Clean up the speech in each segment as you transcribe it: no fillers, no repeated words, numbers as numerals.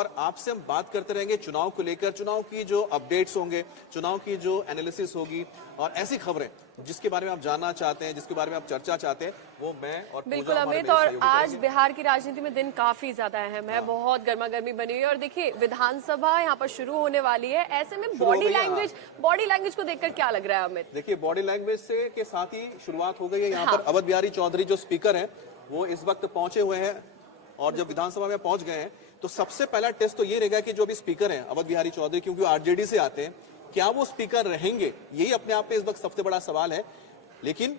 और आपसे हम बात करते रहेंगे चुनाव को लेकर, चुनाव की जो अपडेट्स होंगे, चुनाव की जो एनालिसिस होगी और ऐसी खबरें जिसके बारे में आप जानना चाहते हैं, जिसके बारे में आप चर्चा चाहते हैं, वो मैं और बिल्कुल अमित। और आज बिहार की राजनीति में दिन काफी ज्यादा अहम है। बहुत गर्मा गर्मी बनी हुई है और देखिए विधानसभा यहाँ पर शुरू होने वाली है। ऐसे में बॉडी लैंग्वेज को देखकर क्या लग रहा है अमित? देखिए बॉडी लैंग्वेज से के साथ ही शुरुआत हो गई है। यहाँ पर अवध बिहारी चौधरी जो स्पीकर हैं वो इस वक्त पहुंचे हुए हैं और जब विधानसभा में पहुंच गए हैं तो सबसे पहला टेस्ट तो ये रहेगा कि जो अभी स्पीकर हैं अवध बिहारी चौधरी, क्योंकि आरजेडी से आते हैं, क्या वो स्पीकर रहेंगे? यही अपने आप में इस वक्त सबसे बड़ा सवाल है। लेकिन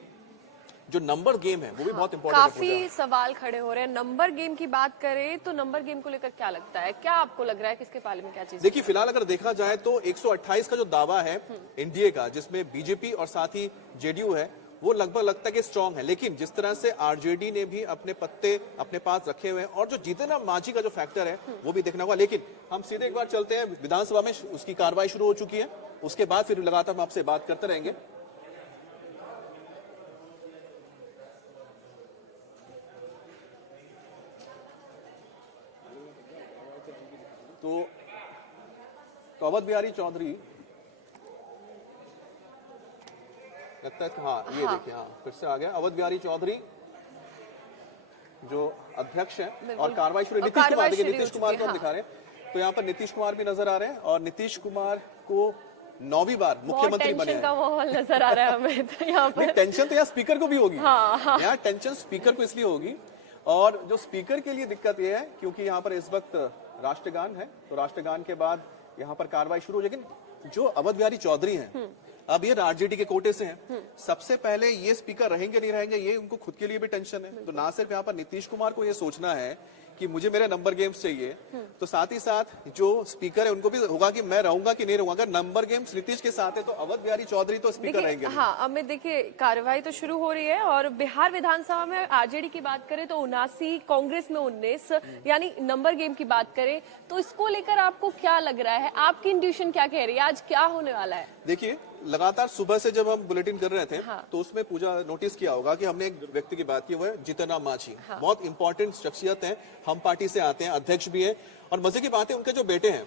जो नंबर गेम है वो भी बहुत इंपॉर्टेंट है। काफी सवाल खड़े हो रहे हैं। नंबर गेम की बात करें तो नंबर गेम को लेकर क्या लगता है, क्या आपको लग रहा है किसके पाले में क्या चीज? देखिए फिलहाल अगर देखा जाए तो 128 का जो दावा है एनडीए का, जिसमें बीजेपी और साथ ही जेडीयू है, वो लगभग लगता है कि स्ट्रांग है। लेकिन जिस तरह से आरजेडी ने भी अपने पत्ते अपने पास रखे हुए हैं और जो जीतन राम मांझी का जो फैक्टर है वो भी देखना होगा। लेकिन हम सीधे एक बार चलते हैं विधानसभा में, उसकी कार्रवाई शुरू हो चुकी है, उसके बाद फिर लगातार हम आपसे बात करते रहेंगे। तो अवध बिहारी चौधरी लगता है, हाँ ये देखिए, हाँ फिर से आ गया अवध बिहारी चौधरी जो अध्यक्ष हैं और कार्रवाई शुरू। नीतीश कुमार, देखिए नीतीश कुमार को हम दिखा रहे हैं, तो यहाँ पर नीतीश कुमार भी नजर आ रहे हैं और नीतीश कुमार को 9वीं बार मुख्यमंत्री बने हैं। का माहौल नजर आ रहा है हमें तो यहाँ पर। टेंशन तो यहाँ स्पीकर को भी होगी। यहाँ टेंशन स्पीकर को इसलिए होगी, और जो स्पीकर के लिए दिक्कत यह है क्योंकि यहाँ पर इस वक्त राष्ट्रगान है, तो राष्ट्रगान के बाद यहाँ पर कार्रवाई शुरू हो। लेकिन जो अवध बिहारी चौधरी हैं अब ये आरजेडी के कोटे से हैं, सबसे पहले ये स्पीकर रहेंगे नहीं रहेंगे ये उनको खुद के लिए भी टेंशन है। तो ना सिर्फ यहाँ पर नीतीश कुमार को ये सोचना है कि मुझे मेरे नंबर गेम्स चाहिए, तो साथ ही साथ जो स्पीकर है उनको भी होगा कि मैं रहूंगा कि नहीं रहूंगा। अगर नंबर गेम्स नीतीश के साथ है तो अवध बिहारी चौधरी तो स्पीकर रहेंगे। हाँ अमित, देखिए कार्रवाई तो शुरू हो रही है और बिहार विधानसभा में आरजेडी की बात करें तो 79, कांग्रेस में 19, यानी नंबर गेम की बात करें तो इसको लेकर आपको क्या लग रहा है? आपकी इंट्यूशन क्या कह रही है, आज क्या होने वाला है? देखिए लगातार सुबह से जब हम बुलेटिन कर रहे थे तो उसमें पूजा नोटिस किया होगा कि हमने एक व्यक्ति की बात की, वो है जीतन राम मांझी। बहुत इंपॉर्टेंट शख्सियत है, हम पार्टी से आते हैं, अध्यक्ष भी है, और मजे की बात है उनके जो बेटे हैं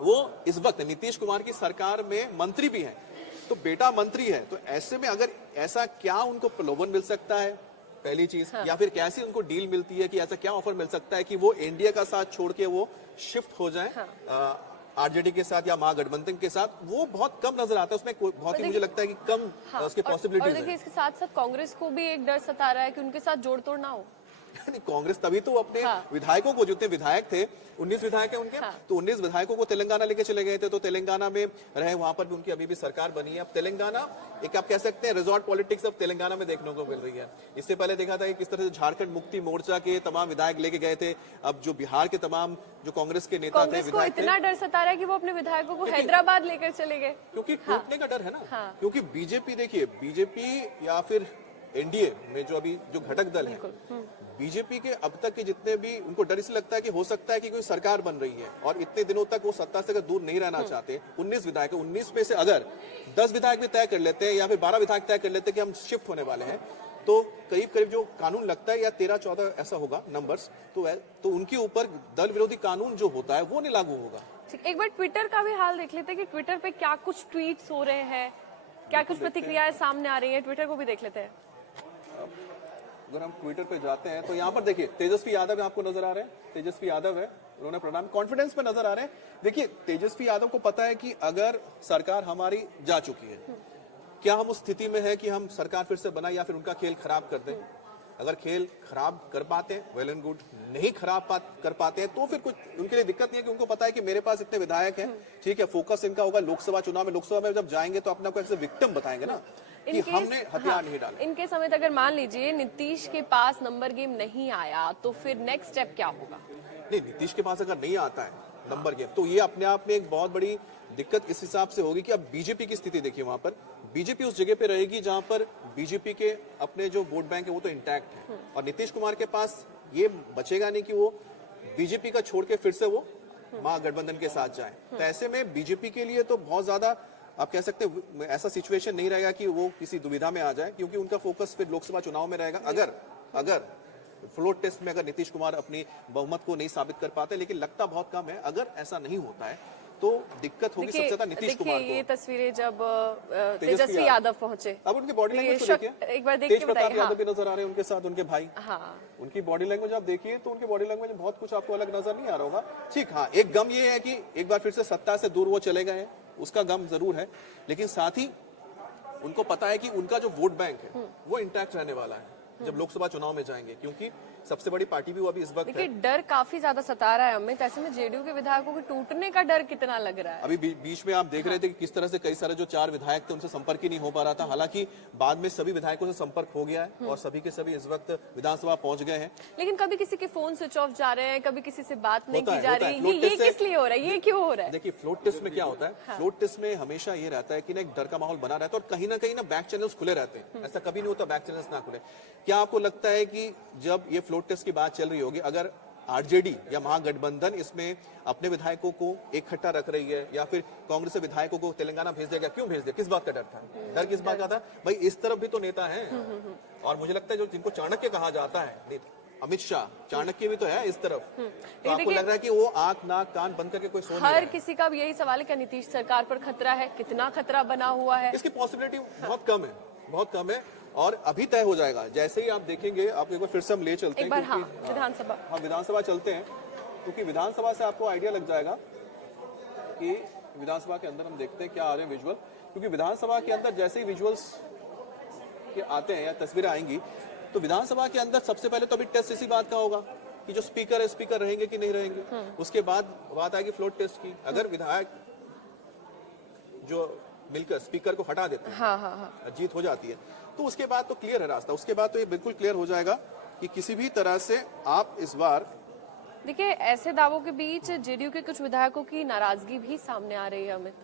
वो इस वक्त नीतीश कुमार की सरकार में मंत्री भी हैं। तो बेटा मंत्री है, तो ऐसे में अगर ऐसा क्या उनको प्रलोभन मिल सकता है पहली चीज, या फिर कैसी उनको डील मिलती है कि ऐसा क्या ऑफर मिल सकता है कि वो एनडीए का साथ छोड़ के वो शिफ्ट हो जाए आरजेडी के साथ या महागठबंधन के साथ? वो बहुत कम नजर आता है उसमें, बहुत ही मुझे लगता है कि कम उसकी पॉसिबिलिटीज है। और देखिए इसके साथ साथ कांग्रेस को भी एक डर सता रहा है कि उनके साथ जोड़ तोड़ ना हो। नहीं, कांग्रेस तभी तो अपने विधायकों को, जितने विधायक थे 19 विधायक है उनके, तो 19 विधायकों को तेलंगाना लेके चले गए थे, तो तेलंगाना में रहे, वहां पर भी उनकी अभी भी सरकार बनी है। अब तेलंगाना एक आप कह सकते हैं रिजॉर्ट पॉलिटिक्स अब तेलंगाना में देखने को मिल रही है। इससे पहले देखा था कि किस तरह से झारखंड मुक्ति मोर्चा के तमाम विधायक लेके गए थे, अब जो बिहार के तमाम जो कांग्रेस के नेता थे, विधायक थे, इतना डर सता रहा है कि वो अपने विधायकों को हैदराबाद लेकर चले गए, क्योंकि टूटने का डर है ना। क्योंकि बीजेपी, देखिए बीजेपी या फिर एनडीए में जो अभी जो घटक दल है, बीजेपी के अब तक के जितने भी, उनको डर इसलिए लगता है कि हो सकता है कि कोई सरकार बन रही है और इतने दिनों तक वो सत्ता से अगर दूर नहीं रहना चाहते। 19 विधायक, 19 में से अगर 10 विधायक भी तय कर लेते हैं या फिर 12 विधायक तय कर लेते हैं कि हम शिफ्ट होने वाले हैं, तो करीब करीब जो कानून लगता है या 13-14 ऐसा होगा नंबर्स, तो उनके ऊपर दल विरोधी कानून जो होता है वो नहीं लागू होगा। एक बार ट्विटर का भी हाल देख लेते हैं कि ट्विटर पे क्या कुछ ट्वीट्स हो रहे हैं, क्या कुछ प्रतिक्रियाएं सामने आ रही है, ट्विटर को भी देख लेते हैं। अगर हम ट्विटर पे जाते हैं तो यहाँ पर देखिए तेजस्वी यादव आपको नजर आ रहे हैं, तेजस्वी यादव है, उन्होंने प्रणाम, कॉन्फिडेंस पे नजर आ रहे हैं। देखिए तेजस्वी यादव को पता है कि अगर सरकार हमारी जा चुकी है, क्या हम उस स्थिति में है कि हम सरकार फिर से बनाए या फिर उनका खेल खराब कर दें। अगर खेल खराब कर पाते हैं वेल एंड गुड, नहीं खराब कर पाते हैं तो फिर कुछ उनके लिए दिक्कत नहीं है, कि उनको पता है कि मेरे पास इतने विधायक हैं, ठीक है, फोकस इनका होगा लोकसभा चुनाव में। लोकसभा में जब जाएंगे तो अपने को ऐसे विक्टिम बताएंगे ना कि हमने हथियार नहीं डाले। इनके समय अगर मान लीजिए नीतीश के पास नंबर गेम नहीं आया तो फिर नेक्स्ट स्टेप क्या होगा? नहीं, नीतीश के पास अगर नहीं आता है नंबर गेम तो ये अपने आप में एक बहुत बड़ी दिक्कत इस हिसाब से होगी कि अब बीजेपी की स्थिति देखिए, वहां पर बीजेपी उस जगह पे रहेगी जहां पर बीजेपी के अपने जो वोट बैंक है वो तो इंटैक्ट है, और नीतीश कुमार के पास ये बचेगा नहीं कि वो बीजेपी का छोड़ के फिर से वो महागठबंधन के साथ जाए। तो ऐसे में बीजेपी के लिए तो बहुत ज्यादा आप कह सकते हैं ऐसा सिचुएशन नहीं रहेगा कि वो किसी दुविधा में आ जाए, क्योंकि उनका फोकस फिर लोकसभा चुनाव में रहेगा। अगर फ्लोर टेस्ट में अगर नीतीश कुमार अपनी बहुमत को नहीं साबित कर पाते, लेकिन लगता बहुत कम है। अगर ऐसा नहीं होता है तो दिक्कत होगी सबसे ज्यादा नीतीश कुमार को। ये तस्वीरें जब तेजस्वी यादव पहुंचे, अब उनकी बॉडी लैंग्वेज देखिए, एक बार देख तेज के प्रताप बताइए। यादव भी नजर आ रहे हैं उनके साथ, उनके भाई। हाँ, उनकी बॉडी लैंग्वेज आप देखिए तो उनकी बॉडी लैंग्वेज में बहुत कुछ आपको अलग नजर नहीं आ रहा होगा। ठीक, हाँ, एक गम ये है कि एक बार फिर से सत्ता से दूर वो चले गए हैं, उसका गम जरूर है, लेकिन साथ ही उनको पता है कि उनका जो वोट बैंक है वो इंटैक्ट रहने वाला है जब लोकसभा चुनाव में जाएंगे, क्योंकि सबसे बड़ी पार्टी भी वो अभी इस वक्त देखिए है। डर काफी ज्यादा सता रहा है अमित, ऐसे में जेडीयू के विधायकों के टूटने का डर कितना लग रहा है? अभी बीच में आप देख रहे थे कि किस तरह से कई सारे जो 4 विधायक थे उनसे संपर्क ही नहीं हो पा रहा था। हालांकि बाद में सभी विधायकों से संपर्क हो गया है और सभी के सभी इस वक्त विधानसभा पहुंच गए हैं। लेकिन कभी किसी के फोन स्विच ऑफ जा रहे हैं, कभी किसी से बात नहीं की जा होता है। रही, ये किस लिए हो रहा है, ये क्यों हो रहा है? देखिए, फ्लोट टेस्ट में क्या होता है, फ्लोट टेस्ट में हमेशा ये रहता है कि ना एक डर का माहौल बना रहता है और कहीं ना बैक चैनल्स खुले रहते हैं। ऐसा कभी नहीं होता बैक चैनल्स ना खुले। क्या आपको लगता है कि जब ये फ्लोट टेस्ट की बात चल रही होगी, अगर आरजेडी या महागठबंधन इसमें अपने विधायकों को इकट्ठा रख रही है या फिर कांग्रेस के विधायकों को तेलंगाना भेज दिया गया, क्यों भेज दिया, किस बात का डर था? डर किस बात का था भाई? इस तरफ भी तो नेता हैं और मुझे लगता है जो जिनको चाणक्य कहा जाता है, अमित शाह चाणक्य भी तो है इस तरफ। तो आपको लग रहा है कि वो आंख नाक कान बंद करके कोई सो नहीं रहा है? हर किसी का भी यही सवाल है, क्या नीतीश सरकार पर खतरा है? कितना खतरा बना हुआ है? इसकी पॉसिबिलिटी बहुत कम है, बहुत कम है और अभी तय हो जाएगा। जैसे ही आप देखेंगे, आप एक बार फिर से हम ले चलते हैं एक बार, हाँ, विधानसभा, हाँ विधानसभा चलते हैं, क्योंकि विधानसभा से आपको आइडिया लग जाएगा कि विधानसभा के अंदर हम देखते हैं क्या आ रहे हैं विजुअल। क्योंकि विधानसभा के अंदर जैसे ही विजुअल्स के आते हैं या तस्वीरें आएंगी तो विधानसभा के अंदर सबसे पहले तो अभी टेस्ट इसी बात का होगा कि जो स्पीकर है, स्पीकर रहेंगे कि नहीं रहेंगे। उसके बाद बात आएगी फ्लोट टेस्ट की। अगर विधायक जो मिलकर स्पीकर को हटा देते हैं, हाँ, जीत हो जाती है, तो उसके बाद तो क्लियर है रास्ता। उसके बाद तो ये बिल्कुल क्लियर हो जाएगा कि किसी भी तरह से आप इस बार। देखिए, ऐसे दावों के बीच जेडीयू के कुछ विधायकों की नाराजगी भी सामने आ रही है अमित,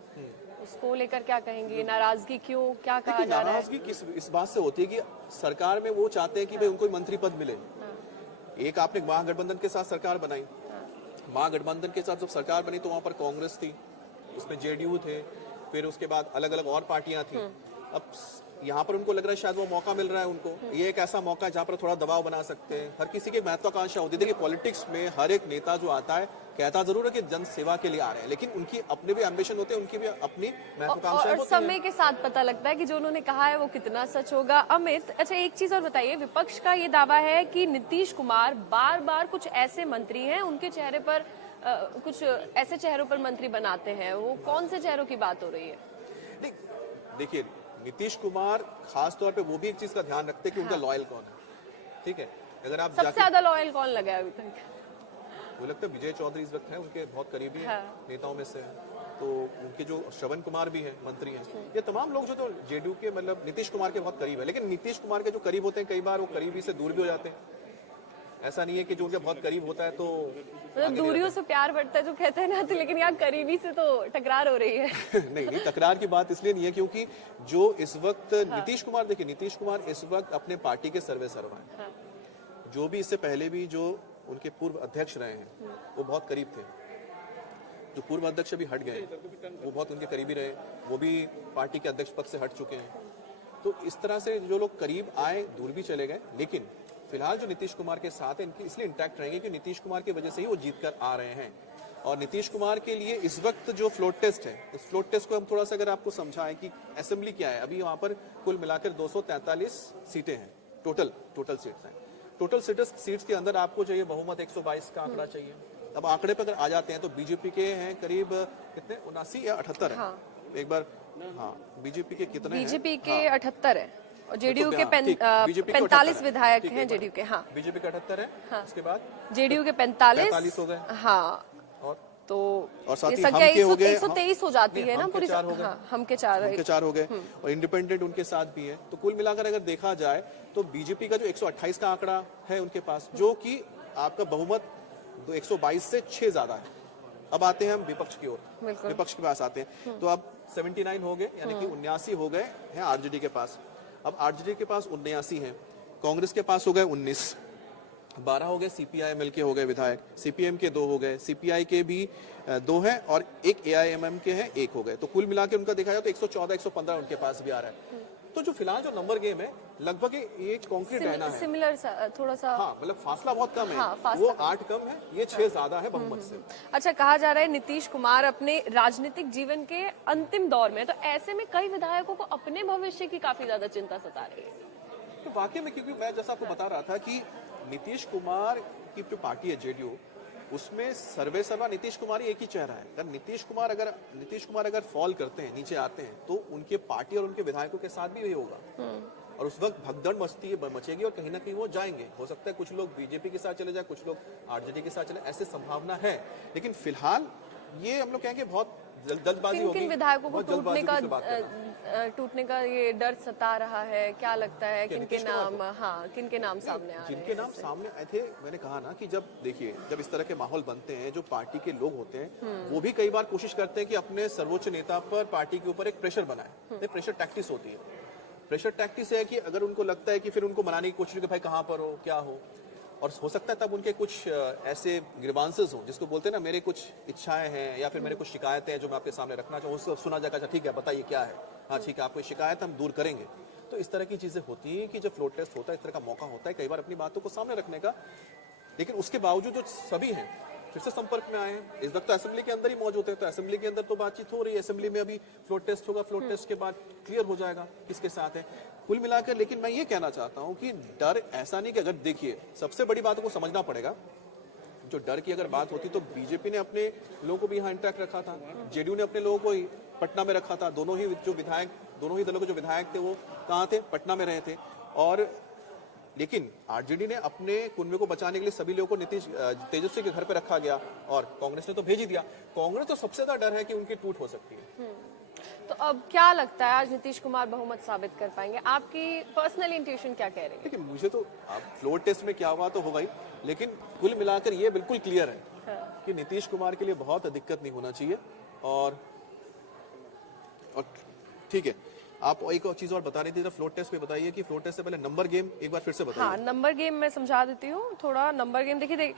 उसको लेकर क्या कहेंगे? नाराजगी क्यों, क्या कहा जा रहा है? नाराजगी इस बात से होती है कि सरकार में वो चाहते हैं कि भाई उनको मंत्री पद मिले। एक आपने महागठबंधन के साथ सरकार बनाई, महागठबंधन के साथ जब सरकार बनी तो वहां पर कांग्रेस थी, उसमें जेडीयू थे, फिर उसके बाद अलग अलग और पार्टियां थी। अब यहाँ पर उनको लग रहा है शायद वो मौका मिल रहा है उनको, ये एक ऐसा मौका है जहाँ पर थोड़ा दबाव बना सकते हैं। हर किसी की महत्वाकांक्षा होती है। देखिए, पॉलिटिक्स में हर एक नेता जो आता है कहता जरूर है कि जन सेवा के लिए आ रहे हैं, लेकिन उनकी अपने भी एम्बिशन होते हैं, उनकी भी अपनी महत्वाकांक्षा और समय के साथ पता लगता है कि जो उन्होंने कहा है वो कितना सच होगा। अमित, अच्छा एक चीज और बताइए, विपक्ष का ये दावा है कि नीतीश कुमार बार बार कुछ ऐसे मंत्री हैं, उनके चेहरे पर कुछ ऐसे चेहरों पर मंत्री बनाते हैं, वो कौन से चेहरों की बात हो रही है? नहीं, देखिए, नीतीश कुमार खास तौर पे वो भी एक चीज का ध्यान रखते हैं कि उनका लॉयल कौन है। ठीक है, अगर आप सबसे ज्यादा लॉयल कौन लगा है अभी तक? मुझे लगता है विजय चौधरी इस वक्त है उनके बहुत करीबी नेताओं में से, तो उनके जो श्रवण कुमार भी है मंत्री हैं, ये तमाम लोग जो तो जेडीयू के मतलब नीतीश कुमार के बहुत करीब है। लेकिन नीतीश कुमार के जो करीब होते हैं कई बार वो करीबी से दूर भी हो जाते हैं। ऐसा नहीं है कि जो उनके बहुत करीब होता है तो दूरियों से प्यार बढ़ता है जो कहते हैं ना, तो लेकिन यहाँ करीबी से तो टकरार हो रही है। नहीं, तकरार की बात इसलिए नहीं है क्योंकि जो इस वक्त नीतीश कुमार, देखिए नीतीश कुमार इस वक्त अपने पार्टी के सर्वे सर्वा हैं। जो भी इससे पहले भी जो उनके पूर्व अध्यक्ष रहे हैं वो बहुत करीब थे। जो पूर्व अध्यक्ष अभी हट गए वो बहुत उनके करीबी रहे, वो भी पार्टी के अध्यक्ष पद से हट चुके हैं। तो इस तरह से जो लोग करीब आए दूर भी चले गए, लेकिन फिलहाल जो नीतीश कुमार के साथ है इनकी इसलिए इंटैक्ट रहेंगे कि नीतीश कुमार की वजह से ही वो जीत कर आ रहे हैं। और नीतीश कुमार के लिए इस वक्त जो फ्लोट टेस्ट है, उस फ्लोट टेस्ट को हम थोड़ा सा अगर आपको समझाएं कि असेंबली क्या है। अभी वहां पर कुल मिलाकर 243 सीटें हैं, टोटल सीट्स हैं। टोटल सीट्स के अंदर आपको चाहिए बहुमत 122 का आंकड़ा चाहिए। अब आंकड़े पर अगर आ जाते हैं तो बीजेपी के हैं करीब कितने 79 या 78 है। एक बार, हाँ, बीजेपी के कितने हैं? बीजेपी के 78 है और जेडीयू के 45 विधायक हैं जेडीयू के। हाँ, बीजेपी के 78 है। हाँ। उसके बाद जेडीयू के 45 हो गए। हाँ, तो और साथ ही संख्या हम के हो गए 123 हो जाती है ना पूरी। हम के 4 हो गए और इंडिपेंडेंट उनके साथ भी है। तो कुल मिलाकर अगर देखा जाए तो बीजेपी का जो 128 का आंकड़ा है उनके पास, जो कि आपका बहुमत 122 से 6 ज्यादा है। अब आते हैं हम विपक्ष की ओर, विपक्ष के पास आते हैं तो अब 79 हो गए, यानी कि 79 हो गए हैं आरजेडी के पास। अब आरजेडी के पास 79 हैं, कांग्रेस के पास हो गए 19, 12 हो गए सीपीआई एमएल के हो गए विधायक, सीपीएम के 2 हो गए, सीपीआई के भी 2 हैं और एक एआईएमएम के हैं 1 हो गए। तो कुल मिला के उनका देखा जाए तो 114 115 उनके पास भी आ रहा है। तो जो फिलहाल जो नंबर गेम है लगभग ये कॉन्क्रीट रहना है, सिमिलर थोड़ा सा। हाँ मतलब फासला बहुत कम है। हाँ, वो 8 कम है, ये 6 ज्यादा है बहुमत से। अच्छा, कहा जा रहा है नीतीश कुमार अपने राजनीतिक जीवन के अंतिम दौर में, तो ऐसे में कई विधायकों को अपने भविष्य की काफी ज्यादा चिंता सता रही है। तो वाकई में, क्योंकि मैं जैसा आपको बता रहा था कि नीतीश कुमार की जो पार्टी है जेडीयू, उसमें सर्वे सर्वा नीतीश कुमार ही एक ही चेहरा है। अगर नीतीश कुमार अगर फॉल करते हैं, नीचे आते हैं, तो उनके पार्टी और उनके विधायकों के साथ भी यही होगा और उस वक्त भगदड़ मचेगी और कहीं ना कहीं वो जाएंगे। हो सकता है कुछ लोग बीजेपी के साथ चले जाए, कुछ लोग आरजेडी के साथ चले, ऐसी संभावना है। लेकिन फिलहाल ये हम लोग कहेंगे बहुत जल्दबाजी होगी। किन विधायकों को टूटने का ये डर सता रहा है, क्या लगता है? किनके नाम, हाँ, किनके नाम सामने आ रहे हैं? जिनके नाम सामने आए थे, मैंने कहा ना कि जब देखिए, जब इस तरह के माहौल बनते हैं, जो पार्टी के लोग होते हैं वो भी कई बार कोशिश करते हैं कि अपने सर्वोच्च नेता पर, पार्टी के ऊपर एक प्रेशर बनाए। ये प्रेशर टैक्टिस होती है। प्रेशर टैक्टिस है कि अगर उनको लगता है कि फिर उनको मनाने की कोशिश कि भाई कहाँ पर हो, क्या हो, और हो सकता है तब उनके कुछ ऐसे ग्रीवांसेस हो जिसको बोलते हैं ना, मेरे कुछ इच्छाएं हैं या फिर मेरे कुछ शिकायतें हैं जो मैं आपके सामने रखना चाहूँ, उसको सुना जाएगा, अच्छा ठीक है बताइए क्या है, हाँ ठीक है आपको शिकायत हम दूर करेंगे। तो इस तरह की चीजें होती हैं कि जब फ्लोर टेस्ट होता है, इस तरह का मौका होता है कई बार अपनी बातों को सामने रखने का। लेकिन उसके बावजूद जो सभी हैं फिर से संपर्क में आए हैं। इस वक्त तो असेंबली के अंदर ही मौजूद है, तो असेंबली के अंदर तो बातचीत हो रही है। असेंबली में अभी फ्लोर टेस्ट होगा, फ्लोर टेस्ट के बाद क्लियर हो जाएगा किसके साथ है कुल मिलाकर। लेकिन मैं ये कहना चाहता हूं कि डर ऐसा नहीं कि, अगर देखिए सबसे बड़ी बात को समझना पड़ेगा, जो डर की अगर बात होती तो बीजेपी ने अपने लोगों को भी यहाँ इंटैक्ट रखा था, जेडीयू ने अपने लोगों को पटना में रखा था। दोनों ही दलों के जो विधायक थे वो कहाँ थे? पटना में रहे थे। और लेकिन आरजेडी ने अपने कुनबे को बचाने के लिए सभी लोगों को तेजस्वी के घर पे रखा गया और कांग्रेस ने तो भेज ही दिया। कांग्रेस तो सबसे ज्यादा डर है कि उनकी टूट हो सकती है। तो अब क्या लगता है, आज नीतीश कुमार बहुमत साबित कर पाएंगे? आपकी पर्सनल इंट्यूशन क्या कह रही है? देखिए मुझे तो फ्लोर टेस्ट में क्या हुआ तो होगा ही, लेकिन कुल मिलाकर ये बिल्कुल क्लियर है कि नीतीश कुमार के लिए बहुत दिक्कत नहीं होना चाहिए। और ठीक है, आप एक और चीज और बता रही थी, फ्लोर टेस्ट पे बताइए कि फ्लोर टेस्ट से पहले नंबर गेम एक बार फिर से बताइए। हाँ, नंबर गेम मैं समझा देती हूँ थोड़ा। नंबर गेम देखिए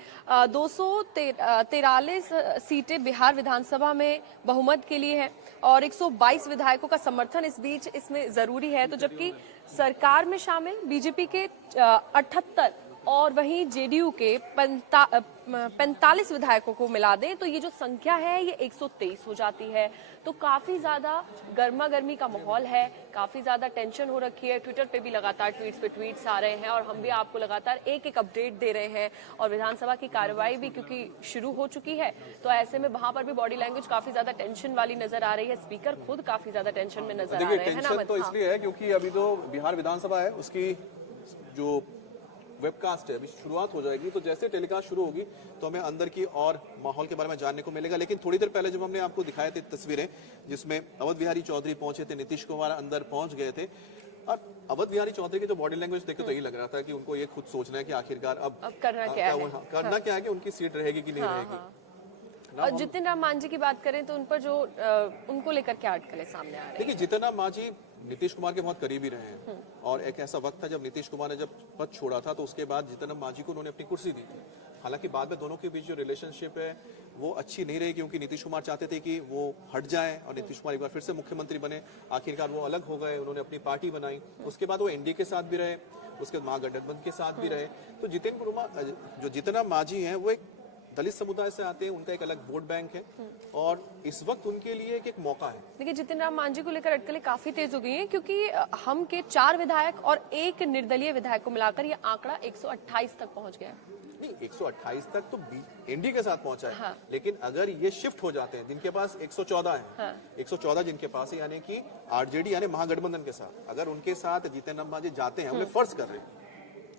243 सीटें बिहार विधानसभा में बहुमत के लिए है और 122 विधायकों का समर्थन इस बीच इसमें जरूरी है। तो जबकि सरकार में शामिल बीजेपी के 78 और वहीं जेडीयू के 45 विधायकों को मिला दें तो ये जो संख्या है ये 123 हो जाती है। तो काफी ज्यादा गर्मा गर्मी का माहौल है, काफी ज्यादा टेंशन हो रखी है। ट्विटर पे भी लगातार ट्वीट्स पे ट्वीट्स आ रहे हैं और हम भी आपको लगातार एक एक अपडेट दे रहे हैं। और विधानसभा की कार्रवाई भी क्योंकि शुरू हो चुकी है तो ऐसे में वहां पर भी बॉडी लैंग्वेज काफी ज्यादा टेंशन वाली नजर आ रही है। स्पीकर खुद काफी ज्यादा टेंशन में नजर आ रहे हैं ना? तो इसलिए है क्योंकि अभी जो बिहार विधानसभा है उसकी जो वेबकास्ट है अभी शुरुआत हो जाएगी, तो जैसे टेलीकास्ट शुरू होगी तो हमें अंदर की और माहौल के बारे में जानने को मिलेगा। लेकिन थोड़ी देर पहले जब हमने आपको दिखाए थे तस्वीरें जिसमें अवध बिहारी चौधरी पहुंचे थे, नीतीश कुमार अंदर पहुंच गए थे, और अवध बिहारी चौधरी की जो बॉडी लैंग्वेज देखे तो यही लग रहा था कि उनको ये खुद सोचना है कि आखिरकार अब करना क्या है, करना क्या है कि उनकी सीट रहेगी कि नहीं रहेगी। और जितिन राम मांझी की बात करें तो उन पर जो उनको लेकर क्या अटकलें सामने आ रही है? देखिए जितिन राम मांझी नीतीश कुमार के बहुत करीबी रहे हैं और एक ऐसा वक्त था जब नीतीश कुमार ने जब पद छोड़ा था तो उसके बाद जितिन राम मांझी को उन्होंने अपनी कुर्सी दी थी। हालांकि बाद में दोनों के बीच जो रिलेशनशिप है वो अच्छी नहीं रही क्योंकि नीतीश कुमार चाहते थे कि वो हट जाएं और नीतीश कुमार एक बार फिर से मुख्यमंत्री बने। आखिरकार वो अलग हो गए, उन्होंने अपनी पार्टी बनाई। उसके बाद वो एनडीए के साथ भी रहे, उसके बाद महागठबंधन के साथ भी रहे। तो जितिन राम मांझी हैं वो एक दलित समुदाय से आते हैं, उनका एक अलग वोट बैंक है और इस वक्त उनके लिए एक मौका है। देखिए जितिन राम मांझी को लेकर अटकलें काफी तेज हो गई हैं क्योंकि हम के 4 विधायक और 1 निर्दलीय विधायक को मिलाकर ये आंकड़ा 128 तक पहुंच गया। नहीं 128 तक तो एनडीए के साथ पहुंचा है। हाँ। लेकिन अगर ये शिफ्ट हो जाते हैं, जिनके पास 114 है, हाँ। 114 जिनके पास है, यानी कि आरजेडी यानी महागठबंधन के साथ अगर उनके साथ जितिन राम मांझी जाते हैं, उन्हें फर्ज कर रहे हैं,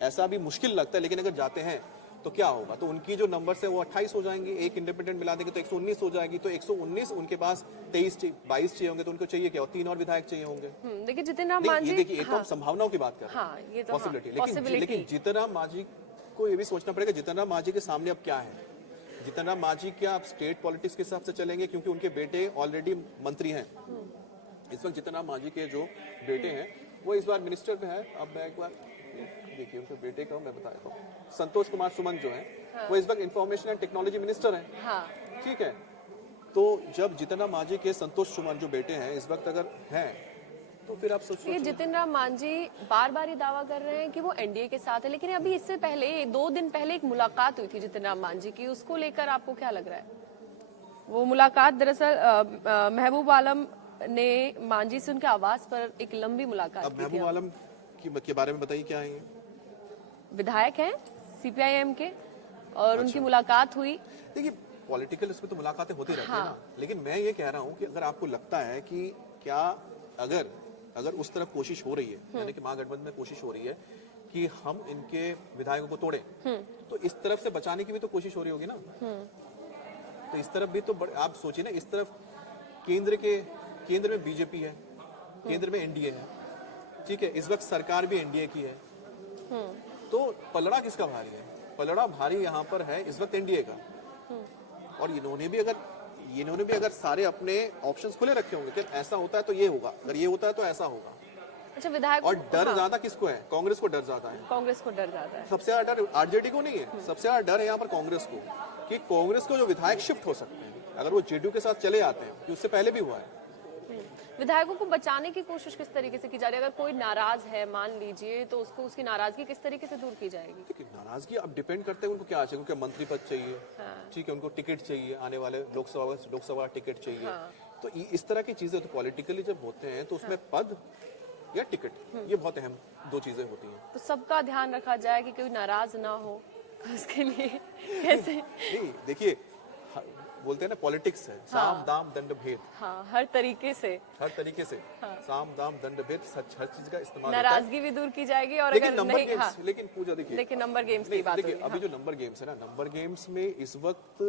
ऐसा भी मुश्किल लगता है, लेकिन अगर जाते हैं तो क्या होगा? तो उनकी जो नंबर है वो 28 हो जाएंगे, एक इंडिपेंडेंट मिला देंगे तो 119 हो जाएगी। तो 119 उनके पास 22 चाहिए होंगे तो उनको चाहिए क्या? 3 और विधायक चाहिए होंगे। देखिए जितिन राम मांझी, देखिए एक तो हम संभावनाओं की बात कर रहे हैं, हाँ, ये तो पॉसिबिलिटी। लेकिन जितिन राम मांझी को ये भी सोचना पड़ेगा जितिन राम मांझी के सामने अब क्या है। जितिन राम मांझी क्या अब स्टेट पॉलिटिक्स के हिसाब से चलेंगे क्योंकि उनके बेटे ऑलरेडी मंत्री हैं। इस वक्त जितिन राम मांझी के जो बेटे हैं वो इस बार मिनिस्टर में है। अब मैं एक बार देखिए उनके बेटे का मैं बताता हूँ, संतोष कुमार सुमन जो है वो इस वक्त इंफॉर्मेशन एंड टेक्नोलॉजी मिनिस्टर हैं। हाँ। ठीक है, तो जब जितिन राम मांझी के संतोष सुमन जो बेटे हैं इस वक्त अगर हैं तो फिर आप सोचिए। ये जितिन राम मांझी बार बार ये दावा कर रहे हैं कि वो एनडीए के साथ है, लेकिन अभी इससे पहले 2 दिन पहले एक मुलाकात हुई थी जितिन राम मांझी की, उसको लेकर आपको क्या लग रहा है? वो मुलाकात दरअसल महबूब आलम ने मांझी से उनके आवास पर एक लंबी मुलाकात अब की थी। महबूब आलम के बारे में बताइए, क्या है ये? विधायक हैं सीपीआईएम के, और उनकी मुलाकात हुई। देखिए, पॉलिटिकल इसमें तो मुलाकातें होती रहती है ना, लेकिन मैं ये कह रहा हूँ कि अगर आपको लगता है कि क्या अगर उस तरफ कोशिश हो रही है, यानी कि महागठबंधन में कोशिश हो रही है कि हम इनके विधायकों को तोड़ें, तो इस तरफ से बचाने की भी तो कोशिश हो रही होगी ना। तो इस तरफ भी तो आप सोचिए ना, इस तरफ केंद्र में बीजेपी है, केंद्र में एनडीए है, ठीक है, इस वक्त सरकार भी एनडीए की है, तो पलड़ा किसका भारी है? पलड़ा भारी यहाँ पर है इस वक्त एनडीए का। और इन्होंने भी अगर सारे अपने ऑप्शंस खुले रखे होंगे कि ऐसा होता है तो ये होगा, अगर ये होता है तो ऐसा होगा। अच्छा, विधायक और डर ज्यादा किसको है? कांग्रेस को डर ज्यादा है। कांग्रेस को डर ज्यादा है। सबसे ज्यादा डर आरजेडी को नहीं है, सबसे ज्यादा डर है यहाँ पर कांग्रेस को, कि कांग्रेस को जो विधायक शिफ्ट हो सकते हैं अगर वो जेडीयू के साथ चले आते हैं, कि उससे पहले भी हुआ है। विधायकों को बचाने की कोशिश किस तरीके से की जा रही है? अगर कोई नाराज है मान लीजिए, तो उसको उसकी नाराजगी किस तरीके से दूर की जाएगी? देखिए, नाराजगी अब डिपेंड करते हैं उनको क्या चाहिए, उनको मंत्री पद चाहिए, ठीक है, उनको टिकट चाहिए, आने वाले लोकसभा टिकट चाहिए। तो इस तरह की चीजें तो पॉलिटिकली जब होते हैं तो उसमें पद या टिकट, ये बहुत अहम 2 चीजें होती हैं। तो सबका ध्यान रखा जाए कि कोई नाराज ना हो, तो उसके लिए कैसे? नहीं, देखिए, बोलते हैं ना, पॉलिटिक्स है, साम दाम दंड भेद। हाँ, हर तरीके से साम दाम दंड भेद, सच, हर चीज का इस्तेमाल होता है। नाराजगी भी दूर की जाएगी। और लेकिन अगर नंबर नहीं, गेम्स, लेकिन पूजा देखिए, लेकिन नंबर गेम्स की बात देखिए, होगी। अभी जो नंबर गेम्स है ना, नंबर गेम्स में इस वक्त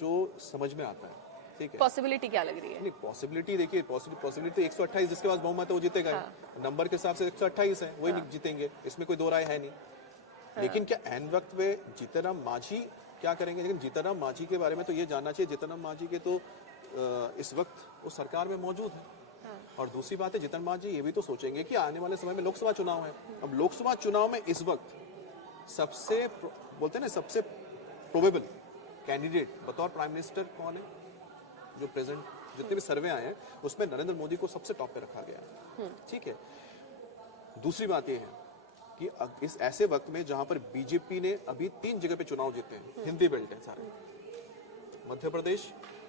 जो समझ में आता है, ठीक है, पॉसिबिलिटी क्या लग रही है? नहीं, पॉसिबिलिटी देखिए, पॉसिबिलिटी 128 जिसके पास बहुमत है वो जीतेगा। नंबर के हिसाब से 128 है, वही जीतेंगे, इसमें कोई 2 राय है नहीं। लेकिन क्या एन वक्त पे जीतन राम मांझी क्या करेंगे? लेकिन जीतन राम मांझी के बारे में तो ये जानना चाहिए, जीतन राम मांझी के तो इस वक्त वो सरकार में मौजूद है। और दूसरी बात है, जीतन मांझी ये भी तो सोचेंगे कि आने वाले समय में लोकसभा चुनाव है। अब लोकसभा चुनाव में इस वक्त सबसे बोलते हैं ना, सबसे प्रोबेबल कैंडिडेट बतौर प्राइम मिनिस्टर कौन है? जो प्रेजेंट जितने भी सर्वे आए हैं उसमें नरेंद्र मोदी को सबसे टॉप पे रखा गया है, ठीक है। दूसरी बात यह है कि इस ऐसे वक्त में जहां पर बीजेपी ने अभी 3 जगह पे चुनाव जीते हैं, हिंदी बेल्ट है सारे, मध्य प्रदेश,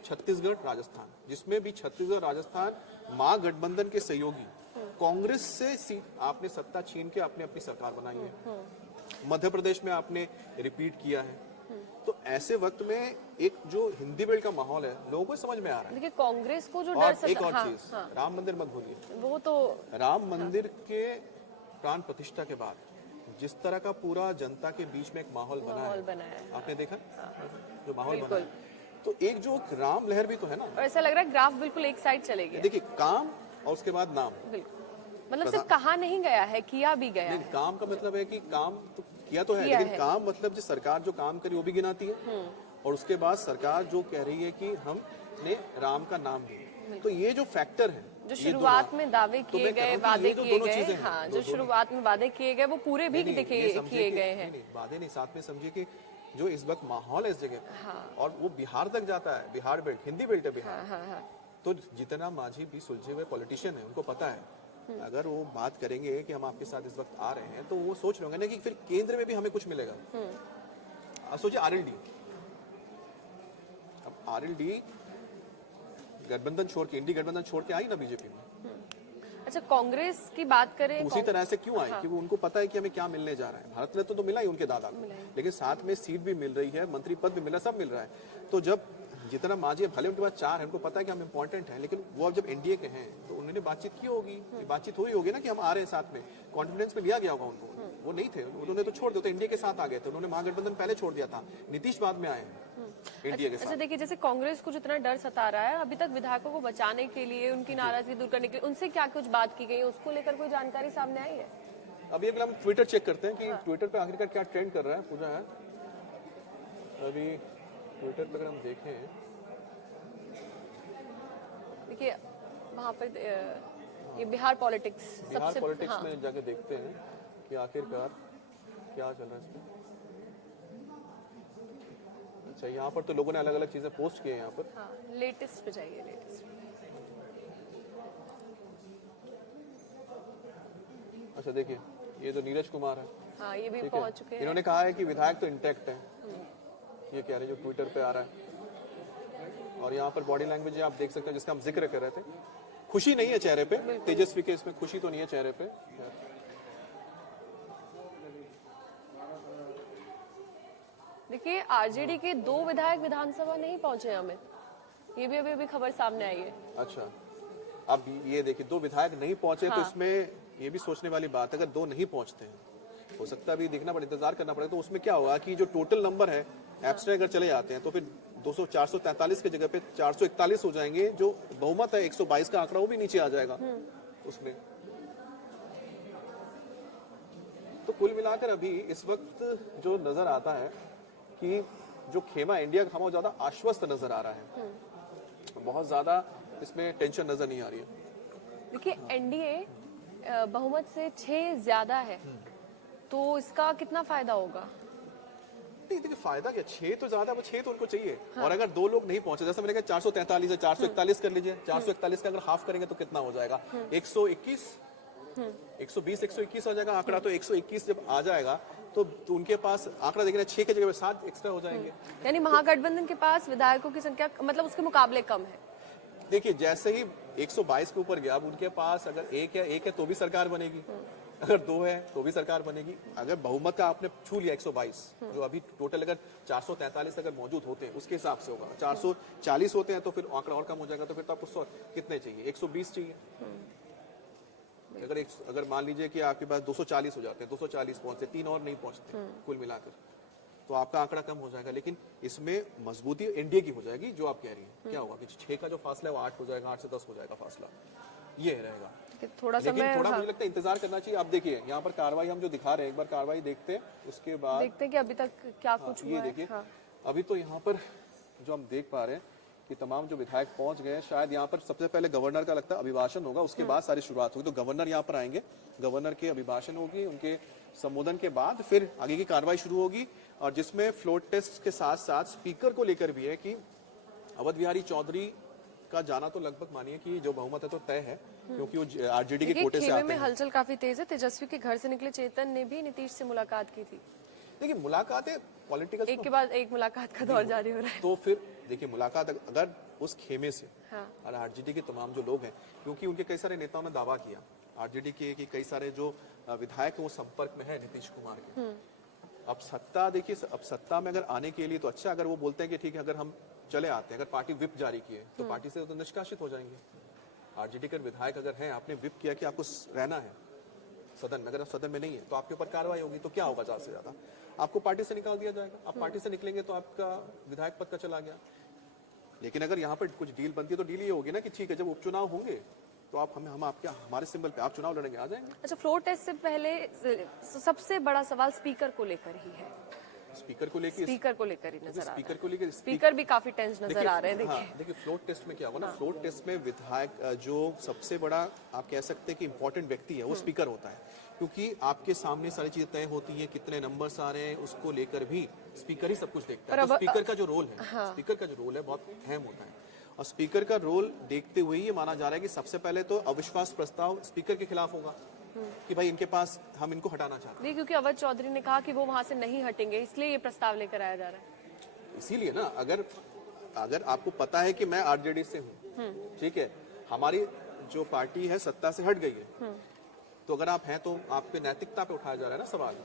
छत्तीसगढ़, राजस्थान, जिसमें भी छत्तीसगढ़, राजस्थान महागठबंधन के सहयोगी कांग्रेस से सीट आपने सत्ता छीन के आपने अपनी सरकार बनाई है। मध्य प्रदेश में आपने रिपीट किया है। तो ऐसे वक्त में एक जो हिंदी बेल्ट का माहौल है लोगों को समझ में आ रहा है। देखिए, कांग्रेस को जो और डर एक और चीज, राम मंदिर मत भूलिए। वो तो राम मंदिर के प्राण प्रतिष्ठा के बाद जिस तरह का पूरा जनता के बीच में एक माहौल बना है, आपने देखा जो माहौल बना है, तो एक जो राम लहर भी तो है ना। और ऐसा लग रहा है ग्राफ बिल्कुल एक साइड चले गया। देखिए, काम और उसके बाद नाम, मतलब सिर्फ कहा नहीं गया है, किया भी गया है। काम का मतलब है कि काम तो किया तो है, लेकिन काम मतलब जो सरकार जो काम करी वो भी गिनाती है, और उसके बाद सरकार जो कह रही है कि हमने राम का नाम दिया। तो ये जो फैक्टर है, जो शुरुआत में दावे किए गए, वादे किए गए, हाँ, जो शुरुआत में वादे किए गए वो पूरे भी किए गए हैं। वादे नहीं, साथ में समझिए कि जो इस वक्त माहौल है इस जगह, और वो बिहार तक जाता है, बिहार बेल्ट, हिंदी बेल्ट है बिहार। तो जीतन राम मांझी भी सुलझे हुए पॉलिटिशियन है, उनको पता है अगर वो बात करेंगे कि हम आपके साथ इस वक्त आ रहे हैं, तो वो सोच रहे होंगे ना कि फिर केंद्र में भी हमें कुछ मिलेगा। अब सोचिए आरएलडी, अब आरएलडी गठबंधन छोड़ के, इंडी गठबंधन छोड़ के आई ना बीजेपी में। अच्छा, कांग्रेस की बात करें, उसी तरह से क्यों आई? क्योंकि उनको पता है कि हमें क्या मिलने जा रहा है। भारत रत्न तो मिला ही उनके दादा को, लेकिन साथ में सीट भी मिल रही है, मंत्री पद भी मिला, सब मिल रहा है। तो जब जितना मांझी भले उनके पास 4 है, उनको पता है कि हम इम्पोर्टेंट हैं, लेकिन वो अब जब एनडीए के हैं तो उन्होंने बातचीत की होगी, बातचीत हुई होगी ना कि हम आ रहे हैं साथ में, कॉन्फिडेंस में लिया गया होगा उनको। वो नहीं थे, उन्होंने तो छोड़ दिया, तो एनडीए के साथ आ गए थे। उन्होंने महागठबंधन पहले छोड़ दिया था, नीतीश बाद में आए एनडीए के साथ। अच्छा, देखिए, जैसे कांग्रेस को जितना डर सता रहा है, अभी तक विधायकों को बचाने के लिए, उनकी नाराजगी दूर करने के लिए उनसे क्या कुछ बात की गई, उसको लेकर कोई जानकारी सामने आई है? अभी अगर हम ट्विटर चेक करते हैं कि ट्विटर पे आखिरकार क्या ट्रेंड कर रहा है, पूजा है अभी ट्विटर पर अगर हम देखें, देखिए वहाँ पर ये बिहार पॉलिटिक्स में जाके देखते हैं कि आखिरकार क्या चल रहा है इसमें। अच्छा, यहाँ पर तो लोगों ने अलग अलग चीजें पोस्ट की हैं यहाँ पर। हाँ, लेटेस्ट पे जाइए, लेटेस्ट। अच्छा देखिए, ये तो नीरज कुमार है, हाँ ये भी ठीक पहुंच है। चुके हैं। इन्होंने कहा है कि विधायक तो इंटैक्ट है, ये कह रहे हैं जो ट्विटर पे आ रहा है। और यहाँ पर बॉडी लैंग्वेज आप देख सकते हैं जिसका हम जिक्र कर रहे थे, खुशी नहीं है चेहरे पे, तेजस्वी के इसमें खुशी तो नहीं है चेहरे पे। देखिए आरजेडी के 2 विधायक विधानसभा नहीं पहुंचे अमित, ये भी अभी खबर सामने आई है। अच्छा, अब ये देखिए 2 विधायक नहीं पहुंचे, तो इसमें ये भी सोचने वाली बात है, अगर 2 नहीं पहुंचते हैं हो सकता है अभी देखना पड़े, इंतजार करना पड़ेगा, तो उसमें क्या होगा कि जो टोटल नंबर है एब्स में अगर चले जाते हैं तो फिर 443 की जगह पे 441 हो जाएंगे, जो बहुमत है 122 का आंकड़ा वो भी नीचे आ जाएगा उसमें। तो कुल मिलाकर अभी इस वक्त जो नजर आता है कि जो खेमा इंडिया का बहुत ज्यादा आश्वस्त नजर आ रहा है, बहुत ज्यादा इसमें टेंशन नजर नहीं आ रही है। देखिए एनडीए बहुमत से 6 ज्यादा है, तो इसका कितना फायदा होगा? देखिए फायदा क्या, 6 तो ज्यादा, वो 6 तो उनको चाहिए। और अगर 2 लोग नहीं पहुंचे, जैसे मैंने कहा 443 है, 441 कर लीजिए, 441 का अगर हाफ करेंगे तो कितना हो जाएगा, 121, 120, 121 हो जाएगा आंकड़ा। तो 121 जब आ जाएगा तो उनके पास आंकड़ा देखना 6 की जगह 7 एक्स्ट्रा हो जाएंगे। यानी महागठबंधन के पास विधायकों की संख्या मतलब उसके मुकाबले कम है। देखिए जैसे ही 122 के ऊपर गया, अब उनके पास अगर एक है तो भी सरकार बनेगी, अगर 2 है तो भी सरकार बनेगी। अगर बहुमत का आपने छू लिया 122, जो अभी टोटल अगर 443 अगर मौजूद होते हैं उसके हिसाब से होगा, 440 होते हैं तो फिर आंकड़ा और कम हो जाएगा, तो फिर तो आपको कितने चाहिए, 120 चाहिए। अगर मान लीजिए कि आपके पास 240 हो जाते हैं, 240 पहुंचते, 3 और नहीं पहुंचते कुल मिलाकर, तो आपका आंकड़ा कम हो जाएगा। लेकिन इसमें मजबूती एनडीए की हो जाएगी, जो आप कह रही हैं। क्या होगा कि 6 का जो फासला है वो 8 हो जाएगा, 8 से 10 हो जाएगा फासला, ये रहेगा। थोड़ा लेकिन थोड़ा मुझे लगता है इंतजार करना चाहिए। आप देखिए यहाँ पर कार्रवाई हम जो दिखा रहे हैं, एक बार कार्रवाई देखते हैं, उसके बाद देखते हैं कि अभी तक क्या कुछ हुआ ये है। देखिए अभी तो यहाँ पर जो हम देख पा रहे हैं कि तमाम जो विधायक पहुंच गए हैं, शायद यहाँ पर सबसे पहले गवर्नर का लगता है अभिभाषण होगा, उसके बाद सारी शुरुआत होगी। तो गवर्नर यहाँ पर आएंगे, गवर्नर के अभिभाषण होगी, उनके संबोधन के बाद फिर आगे की कार्रवाई शुरू होगी, और जिसमें फ्लोर टेस्ट के साथ साथ स्पीकर को लेकर भी है कि अवध बिहारी चौधरी का जाना तो लगभग मानिए कि जो बहुमत है तो तय है, क्योंकि वो आरजेडी के कोटे से आते में हैं। हलचल काफी तेज है। तेजस्वी के घर से निकले चेतन ने भी नीतीश से मुलाकात की थी। देखिए मुलाकातें पॉलिटिकल एक के बाद एक मुलाकात का दौर जारी हो रहा है। तो फिर देखिए मुलाकात अगर उस खेमे से हाँ। और आरजेडी के तमाम जो लोग हैं, क्योंकि उनके कई सारे नेताओं ने दावा किया आरजेडी के कि कई सारे जो विधायक हैं वो संपर्क में है नीतीश कुमार के। अब सत्ता देखिए, अब सत्ता में अगर आने के लिए तो अच्छा, अगर वो बोलते हैं कि ठीक है अगर हम चले आते हैं, अगर पार्टी विप जारी किए तो पार्टी से तो निष्कासित हो जाएंगे। आरजेडी के विधायक अगर हैं, आपने विप किया कि आपको रहना है सदन में, अगर आप सदन में नहीं है तो आपके ऊपर कार्रवाई होगी, तो क्या होगा, ज्यादा से ज्यादा आपको पार्टी से निकाल दिया जाएगा। आप पार्टी से निकलेंगे तो आपका विधायक पद का चला गया। लेकिन अगर यहाँ पर कुछ डील बनती है तो डील ये होगी ना कि ठीक है जब उपचुनाव होंगे तो आप हम आपके हमारे सिंबल पे आप चुनाव लड़ेंगे, आ जाएंगे। अच्छा, फ्लोर टेस्ट से पहले सबसे बड़ा सवाल स्पीकर को लेकर ही है। स्पीकर को लेकर ही नजर आ रहा स्पीकर को लेकर स्पीकर भी काफी टेंस नजर आ रहे हैं। देखिए देखिए फ्लोर टेस्ट में क्या होगा ना, फ्लोर टेस्ट में विधायक जो सबसे बड़ा आप कह सकते हैं कि इंपॉर्टेंट व्यक्ति है वो स्पीकर होता है, क्योंकि आपके सामने सारी चीजें तय होती हैं, कितने नंबर्स आ रहे हैं उसको लेकर भी स्पीकर ही सब कुछ देखता है। तो स्पीकर का जो रोल है, स्पीकर का जो रोल है बहुत अहम होता है, और स्पीकर का रोल देखते हुए ये माना जा रहा है कि सबसे पहले तो अविश्वास प्रस्ताव स्पीकर के खिलाफ होगा कि भाई इनके पास हम इनको हटाना चाहते हैं। क्योंकि अवध चौधरी ने कहा कि वो वहां से नहीं हटेंगे, इसलिए ये प्रस्ताव लेकर आया जा रहा है। इसीलिए ना, अगर आपको पता है कि मैं आरजेडी से हूँ, ठीक है, हमारी जो पार्टी है सत्ता से हट गई है, तो अगर आप हैं तो आप पे नैतिकता पे उठाया जा रहा है ना सवाल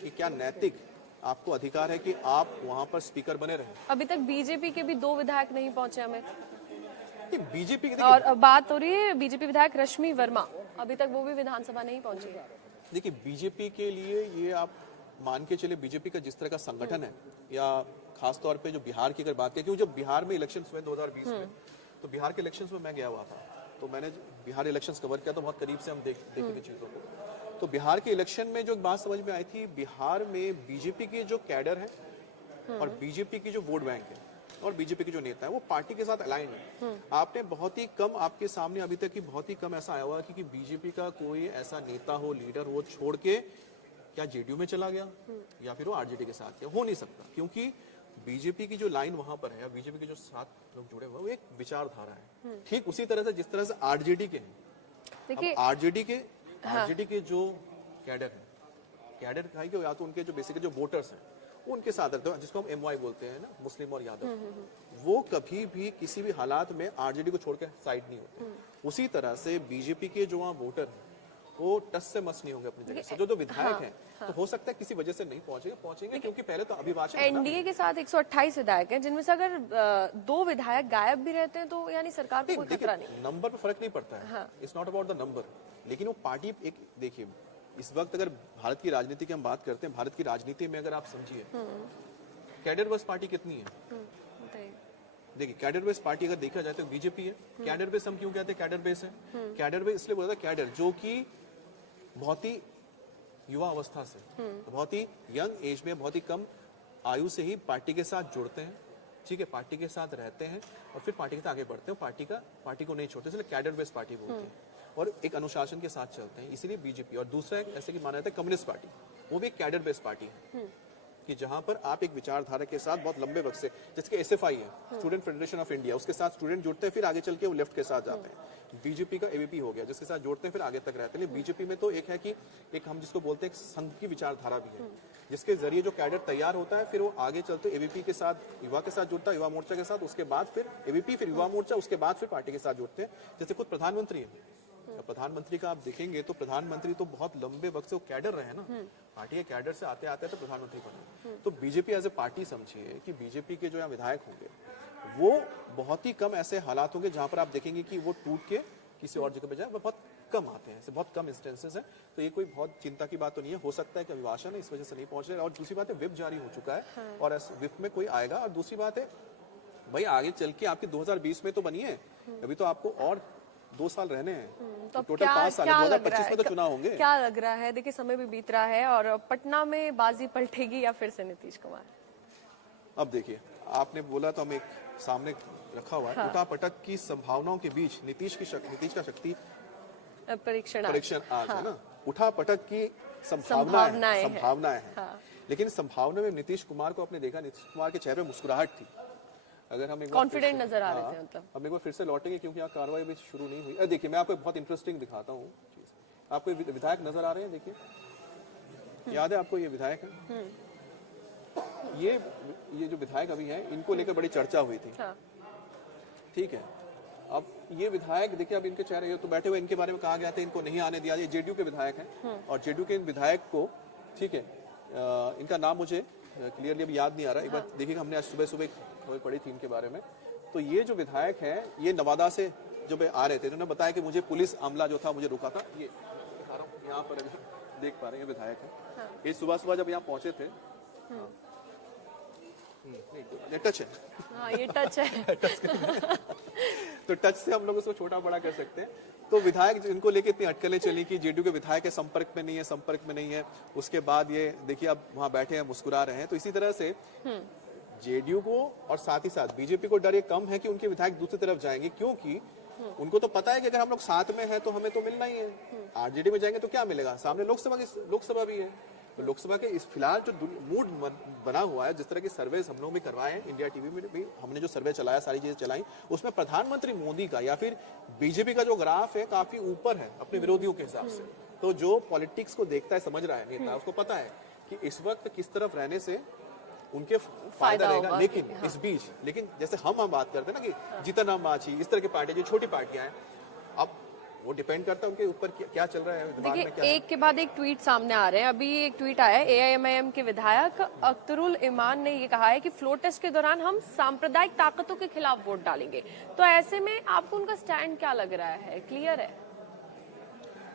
कि क्या नैतिक आपको अधिकार है कि आप वहां पर स्पीकर बने रहें। अभी तक बीजेपी के भी 2 विधायक नहीं पहुंचे हमें, बीजेपी और बात हो रही है बीजेपी विधायक रश्मि वर्मा, अभी तक वो भी विधानसभा नहीं पहुंची। देखिए बीजेपी के लिए ये आप मान के चले, बीजेपी का जिस तरह का संगठन है, या खास तौर पे जो बिहार की अगर बात करें, क्योंकि जब बिहार में इलेक्शन हुए 2020 में, तो बिहार के इलेक्शन में मैं गया हुआ था, तो मैंने बिहार इलेक्शन कवर किया, तो बहुत करीब से हम देखे थे चीजों को। तो बिहार के इलेक्शन में जो एक बात समझ में आई थी, बिहार में बीजेपी के जो कैडर है और बीजेपी की जो वोट बैंक है और बीजेपी के जो नेता है वो पार्टी के साथ अलाइन है। आपने बहुत ही कम, आपके सामने अभी तक की बहुत ही कम ऐसा आया हुआ कि बीजेपी का कोई ऐसा नेता हो, लीडर हो, छोड़ के क्या जेडीयू में चला गया या फिर वो आरजेडी के साथ गया, हो नहीं सकता, क्योंकि बीजेपी की जो लाइन वहां पर है, बीजेपी के जो साथ लोग जुड़े हुए वो एक विचारधारा है, ठीक उसी तरह से जिस तरह से आरजेडी के हैं। देखिए आरजेडी के जो कैडर है, कैडर है कि या तो उनके जो बेसिकली जो वोटर्स हैं वो उनके साथ रहते हैं, जिसको हम MY बोलते हैं ना, मुस्लिम और यादव, वो कभी भी किसी भी हालात में आरजेडी को छोड़कर साइड नहीं होते। उसी तरह से बीजेपी के जो वहाँ वोटर हैं वो टस से मस नहीं होंगे अपनी जगह से। जो विधायक हैं तो हो सकता है किसी वजह से नहीं पहुंचेंगे क्योंकि पहले तो अभिभाषण एनडीए के साथ 128 विधायक हैं, जिनमें से अगर 2 विधायक गायब भी रहते हैं तो यानी सरकार को कोई खतरा नहीं। नंबर पे फर्क नहीं पड़ता है, it's not about the number, लेकिन वो पार्टी एक देखिए इस वक्त अगर भारत की राजनीति की हम बात करते हैं, भारत की राजनीति में अगर आप समझिए कैडर बेस पार्टी कितनी है, देखिए कैडर बेस पार्टी अगर देखा जाए तो बीजेपी है। कैडर बेस हम क्यों कहते हैं कैडर बेस है? कैडर बेस इसलिए बोलता है कैडर जो कि बहुत ही युवा अवस्था से, बहुत ही यंग एज में, बहुत ही कम आयु से ही पार्टी के साथ जुड़ते हैं, ठीक है, पार्टी के साथ रहते हैं और फिर पार्टी के साथ आगे बढ़ते हैं, पार्टी को नहीं छोड़ते, इसलिए कैडर बेस पार्टी बोलते हैं और एक अनुशासन के साथ चलते हैं, इसीलिए बीजेपी। और दूसरा एक ऐसे कि माना जाता है कम्युनिस्ट पार्टी, वो भी एक कैडर बेस पार्टी है कि जहां पर आप एक विचारधारा के साथ बहुत लंबे वक्त से, जिसके SFI है स्टूडेंट फेडरेशन ऑफ इंडिया, उसके साथ स्टूडेंट जुड़ते हैं, फिर आगे चल के वो लेफ्ट के साथ जाते हैं। बीजेपी का AVP हो गया जिसके साथ जुड़ते हैं फिर आगे तक रहते हैं। बीजेपी में तो एक है कि एक हम जिसको बोलते हैं संघ की विचारधारा भी है, जिसके जरिए जो कैडर तैयार होता है फिर वो आगे चलते AVP के साथ, युवा के साथ जुड़ता है, युवा मोर्चा के साथ, उसके बाद फिर AVP, फिर युवा मोर्चा, उसके बाद फिर पार्टी के साथ जुड़ते हैं। जैसे खुद प्रधानमंत्री है, प्रधानमंत्री का आप देखेंगे तो प्रधानमंत्री तो बहुत लंबे वक्त से वो कैडर रहे ना, पार्टी के कैडर से आते आते तो प्रधानमंत्री बने। तो बीजेपी एज ए पार्टी समझिए कि बीजेपी के जो यहाँ विधायक होंगे वो बहुत ही कम ऐसे हालात होंगे जहां पर आप देखेंगे कि वो टूट के किसी और जगह पे जाए, वो बहुत कम आते हैं, ऐसे बहुत कम इंस्टेंसेस हैं। तो ये कोई बहुत चिंता की बात तो नहीं है, हो सकता है कि अभिभाषण है इस वजह से नहीं पहुंच रहे। और दूसरी बात है व्हिप जारी हो चुका है और व्हिप में कोई आएगा। और दूसरी बात है भाई आगे चल के आपकी 2020 में तो बनी है, अभी तो आपको और 2 साल रहने हैं, तो टोटल 5 साल, 2025 में तो चुनाव होंगे। क्या लग रहा है, देखिए समय भी बीत रहा है और पटना में बाजी पलटेगी या फिर से नीतीश कुमार? अब देखिए आपने बोला तो हम एक सामने रखा हुआ है, उठापटक की संभावनाओं के बीच नीतीश का शक्ति परीक्षण आज है ना, उठापटक की संभावनाएं हैं। लेकिन संभावना में नीतीश कुमार को आपने देखा, नीतीश कुमार के चेहरे पे मुस्कुराहट थी। अगर हम एक कॉन्फिडेंट नजर आ रहे थे, मतलब हम एक बार फिर से लौटेंगे क्योंकि यहाँ कार्रवाई भी शुरू नहीं हुई। देखिए मैं आपको बहुत इंटरेस्टिंग दिखाता हूँ, आपको विधायक नजर आ रहे हैं, देखिए याद है आपको ये विधायक है, ये जो विधायक अभी हैं इनको लेकर बड़ी चर्चा हुई थी, ठीक है। अब ये विधायक देखिए, अब इनके चेहरे ये तो बैठे हुए, इनके बारे में कहा गया था इनको नहीं आने दिया। ये जेडीयू के विधायक हैं और जेडीयू के इन विधायक को, ठीक है, इनका नाम मुझे क्लियरली अभी याद नहीं आ रहा, एक बार देखिएगा, हमने आज सुबह खबर पढ़ी थी इनके बारे में। तो ये जो विधायक है ये नवादा से जब आ रहे थे, इन्होंने बताया कि मुझे पुलिस अमला जो था मुझे रुका था। ये दिखा रहा हूँ यहाँ पर, अभी देख पा रहे हैं विधायक है, ये सुबह जब यहाँ पहुंचे थे, ये टच है, हाँ ये टच है तो टच से हम लोग उसको छोटा बड़ा कर सकते हैं। तो विधायक इनको लेके इतनी अटकलें चली कि जेडीयू के विधायक के संपर्क में नहीं है, उसके बाद ये देखिए अब वहां बैठे हैं मुस्कुरा रहे हैं। तो इसी तरह से जेडीयू को और साथ ही साथ बीजेपी को डर ये कम है कि उनके विधायक दूसरी तरफ जाएंगे, क्योंकि उनको तो पता है कि अगर हम लोग साथ में हैं तो हमें तो मिलना ही है, आरजेडी में जाएंगे तो क्या मिलेगा, सामने लोकसभा भी है। तो लोकसभा के इस फिलहाल जो मूड बना हुआ है, जिस तरह के सर्वे हम लोग भी करवाए हैं, इंडिया टीवी में भी हमने जो सर्वे चलाया, सारी चीजें चलाई, उसमें प्रधानमंत्री मोदी का या फिर बीजेपी का जो ग्राफ है काफी ऊपर है अपने विरोधियों के हिसाब से। तो जो पॉलिटिक्स को देखता है, समझ रहा है नेता, उसको पता है कि इस वक्त किस तरफ रहने से उनके फायदा रहेगा। लेकिन इस बीच जैसे हम बात करते हैं ना कि जीतन राम मांझी, इस तरह की पार्टी जो छोटी पार्टियां हैं, अब वो डिपेंड करता है उनके ऊपर क्या चल रहा है दिमाग में, क्या एक के बाद एक ट्वीट सामने आ रहे हैं। अभी एक ट्वीट आया है, AIMIM के विधायक अख्तरुल ईमान ने ये कहा है कि फ्लोर टेस्ट के दौरान हम सांप्रदायिक ताकतों के खिलाफ वोट डालेंगे। तो ऐसे में आपको उनका स्टैंड क्या लग रहा है, क्लियर है?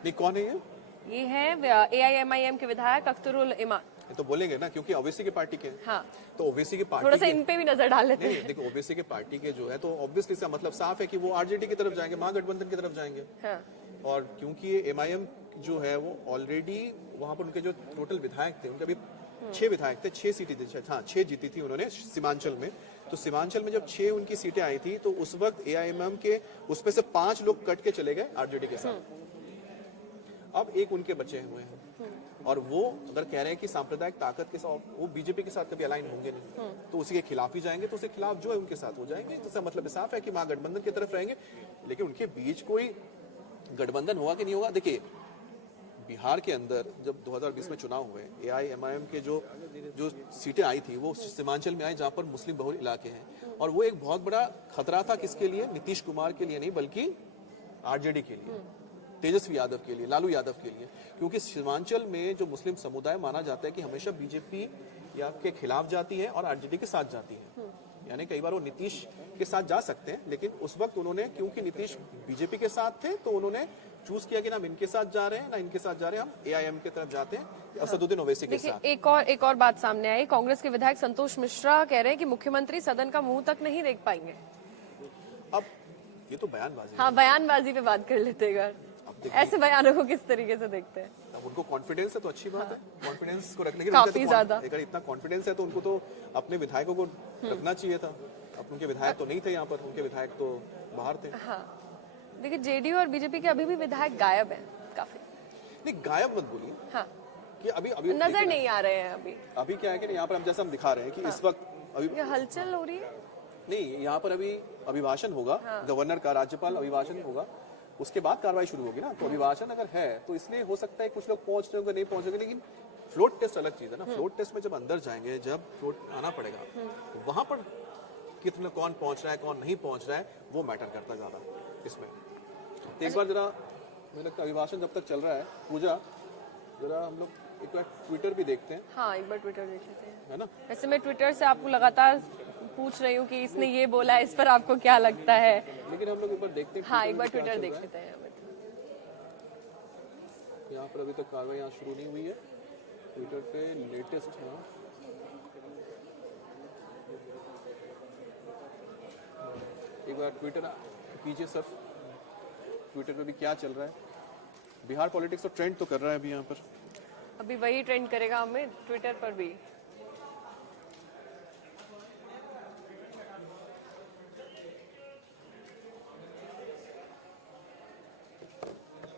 नहीं, कौन है ये है AIMIM के विधायक अख्तरुल ईमान। तो बोलेंगे ना, क्योंकि ओबीसी की पार्टी के, हाँ, तो ओबीसी की पार्टी थोड़ा सा इन पे भी नजर डाल लेते हैं। देखो ओबीसी की पार्टी के जो है, तो ऑब्वियसली इसका मतलब साफ है कि वो आरजेडी की तरफ जाएंगे, महागठबंधन की तरफ जाएंगे। हाँ। और क्योंकि ये MIM जो है वो ऑलरेडी वहां पर उनके जो टोटल विधायक थे, उनके अभी 6 विधायक थे, 6 सीटें थी, हाँ 6 जीती थी उन्होंने सीमांचल में। तो सीमांचल में जब 6 उनकी सीटें आई थी, तो उस वक्त AIMIM के उसमें से 5 लोग कट के चले गए आरजेडी के साथ। अब एक उनके बचे हुए हैं और वो अगर कह रहे हैं कि सांप्रदायिक ताकत के साथ वो बीजेपी के साथ कभी अलाइन होंगे नहीं, तो उसी के खिलाफ ही जाएंगे, तो उसके खिलाफ जो है उनके साथ हो जाएंगे। इसका मतलब साफ है कि महागठबंधन की तरफ रहेंगे। लेकिन उनके बीच कोई गठबंधन होगा कि नहीं होगा, देखिए बिहार के अंदर जब 2020 में चुनाव हुए, AIMIM के जो सीटें आई थी वो सीमांचल में आई जहां पर मुस्लिम बहुल इलाके हैं, और वो एक बहुत बड़ा खतरा था किसके लिए? नीतीश कुमार के लिए नहीं, बल्कि आरजेडी के लिए, तेजस्वी यादव के लिए, लालू यादव के लिए, क्योंकि सीमांचल में जो मुस्लिम समुदाय माना जाता है कि हमेशा बीजेपी या के खिलाफ जाती है और आरजेडी के साथ जाती है। यानी कई बार वो नीतीश के साथ जा सकते हैं, लेकिन उस वक्त उन्होंने, क्योंकि नीतीश बीजेपी के साथ थे, तो उन्होंने चूज किया कि ना हम इनके साथ जा रहे हैं ना इनके साथ जा रहे हैं, हम AIM की तरफ जाते हैं असदुद्दीन ओवैसी के साथ। एक और बात सामने आई। कांग्रेस के विधायक संतोष मिश्रा कह रहे हैं कि मुख्यमंत्री सदन का मुंह तक नहीं देख पाएंगे। अब ये तो बयानबाजी। हाँ, बयानबाजी पे बात कर लेते हैं। ऐसे बयानों को किस तरीके से देखते हैं? अब उनको कॉन्फिडेंस है तो अच्छी बात है, कॉन्फिडेंस को रखने के काफी ज्यादा। अगर इतना कॉन्फिडेंस है तो उनको तो अपने विधायकों को रखना चाहिए था। अब उनके विधायक तो नहीं थे यहाँ पर, उनके विधायक तो बाहर थे। हाँ, देखिए जेडीयू और बीजेपी के अभी भी विधायक गायब हैं काफी। नहीं, गायब मत बोलिए। हाँ, कि अभी नजर नहीं आ रहे हैं अभी क्या है कि यहाँ पर हम जैसा हम दिखा रहे हैं कि इस वक्त अभी ये हलचल हो रही है। नहीं, यहाँ पर अभी अभिभाषण होगा गवर्नर का, राज्यपाल अभिभाषण होगा, उसके बाद कार्रवाई शुरू होगी ना। तो अभिभाषण अगर है तो इसलिए हो सकता है कुछ लोग पहुंच रहे होंगे, नहीं पहुंचेंगे, लेकिन फ्लोट टेस्ट अलग चीज है ना। फ्लोट टेस्ट में जब अंदर जाएंगे, जब फ्लोट आना पड़ेगा, वहां पर कितना कौन पहुंच रहा है कौन नहीं पहुंच रहा है वो मैटर करता ज्यादा इसमें। तो एक बार जरा मेरे अभिभाषण जब तक चल रहा है, पूजा जरा हम लोग एक बार ट्विटर भी देखते हैं। हाँ, एक बार ट्विटर देख लेते हैं, है ना। वैसे मैं ट्विटर से आपको लगातार पूछ रही हूँ कि इसने ये बोला है, इस पर आपको क्या लगता है, लेकिन हम लोग एक बार देखते हैं। हाँ, एक बार ट्विटर देख लेते हैं। यहाँ पर अभी तक कार्रवाई यहाँ शुरू नहीं हुई है। ट्विटर पे लेटेस्ट है, एक बार ट्विटर कीजिए सर, ट्विटर पे भी क्या चल रहा है। बिहार पॉलिटिक्स तो ट्रेंड तो कर रहा है अभी यहाँ पर, अभी वही ट्रेंड करेगा हमें ट्विटर पर भी।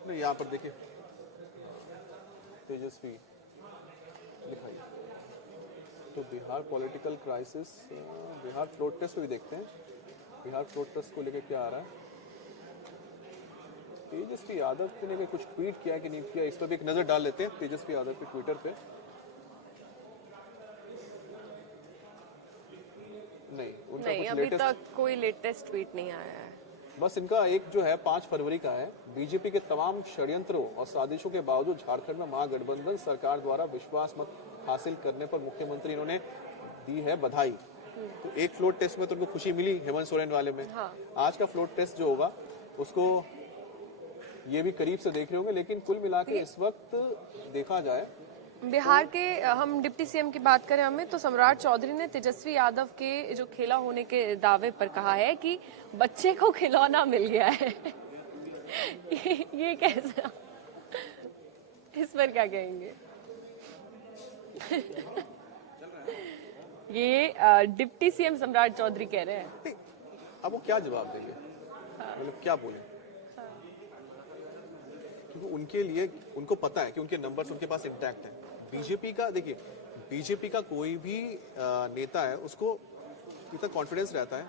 नहीं, यहाँ पर देखिए तेजस्वी दिखाइए तो Bihar political crisis, Bihar floor test भी देखते हैं। बिहार फ्लोट टेस्ट को लेकर क्या आ रहा है? तेजस्वी यादव ने कुछ ट्वीट किया कि नहीं किया, इस पर भी एक नजर डाल लेते हैं तेजस्वी यादव के ट्विटर पे। नहीं, अभी तक कोई लेटेस्ट ट्वीट नहीं आया है। बस इनका एक जो है 5 फरवरी का है, बीजेपी के तमाम षड्यंत्रों और साजिशों के बावजूद झारखंड में महागठबंधन सरकार द्वारा विश्वास मत हासिल करने पर मुख्यमंत्री इन्होंने दी है बधाई। तो एक फ्लोट टेस्ट में तो उनको खुशी मिली हेमंत सोरेन वाले में। हाँ। आज का फ्लोट टेस्ट जो होगा उसको ये भी करीब से देख रहे होंगे, लेकिन कुल मिला के इस वक्त देखा जाए बिहार के हम डिप्टी सीएम की बात करें हमें तो सम्राट चौधरी ने तेजस्वी यादव के जो खेला होने के दावे पर कहा है कि बच्चे को खिलौना मिल गया है। ये कैसा, इस पर क्या कहेंगे? ये डिप्टी सीएम सम्राट चौधरी कह रहे हैं। अब वो क्या जवाब देंगे, मतलब क्या बोले, क्योंकि उनके लिए उनको पता है कि उनके नंबर्स उनके पास इंटैक्ट है। बीजेपी का देखिए, बीजेपी का कोई भी नेता है उसको इतना कॉन्फिडेंस रहता है,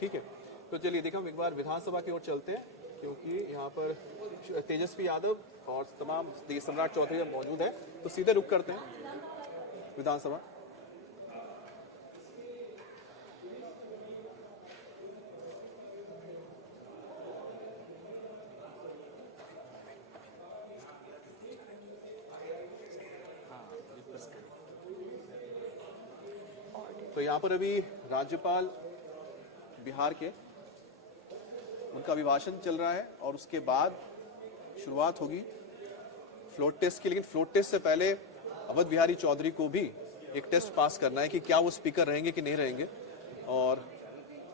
ठीक है। तो चलिए देखिए हम एक बार विधानसभा की ओर चलते हैं, क्योंकि यहाँ पर तेजस्वी यादव और तमाम सम्राट चौधरी मौजूद है, तो सीधे रुक करते हैं विधानसभा। तो यहाँ पर अभी राज्यपाल बिहार के उनका अभिभाषण चल रहा है और उसके बाद शुरुआत होगी फ्लोट टेस्ट की। लेकिन फ्लोट टेस्ट से पहले अवध बिहारी चौधरी को भी एक टेस्ट पास करना है कि क्या वो स्पीकर रहेंगे कि नहीं रहेंगे, और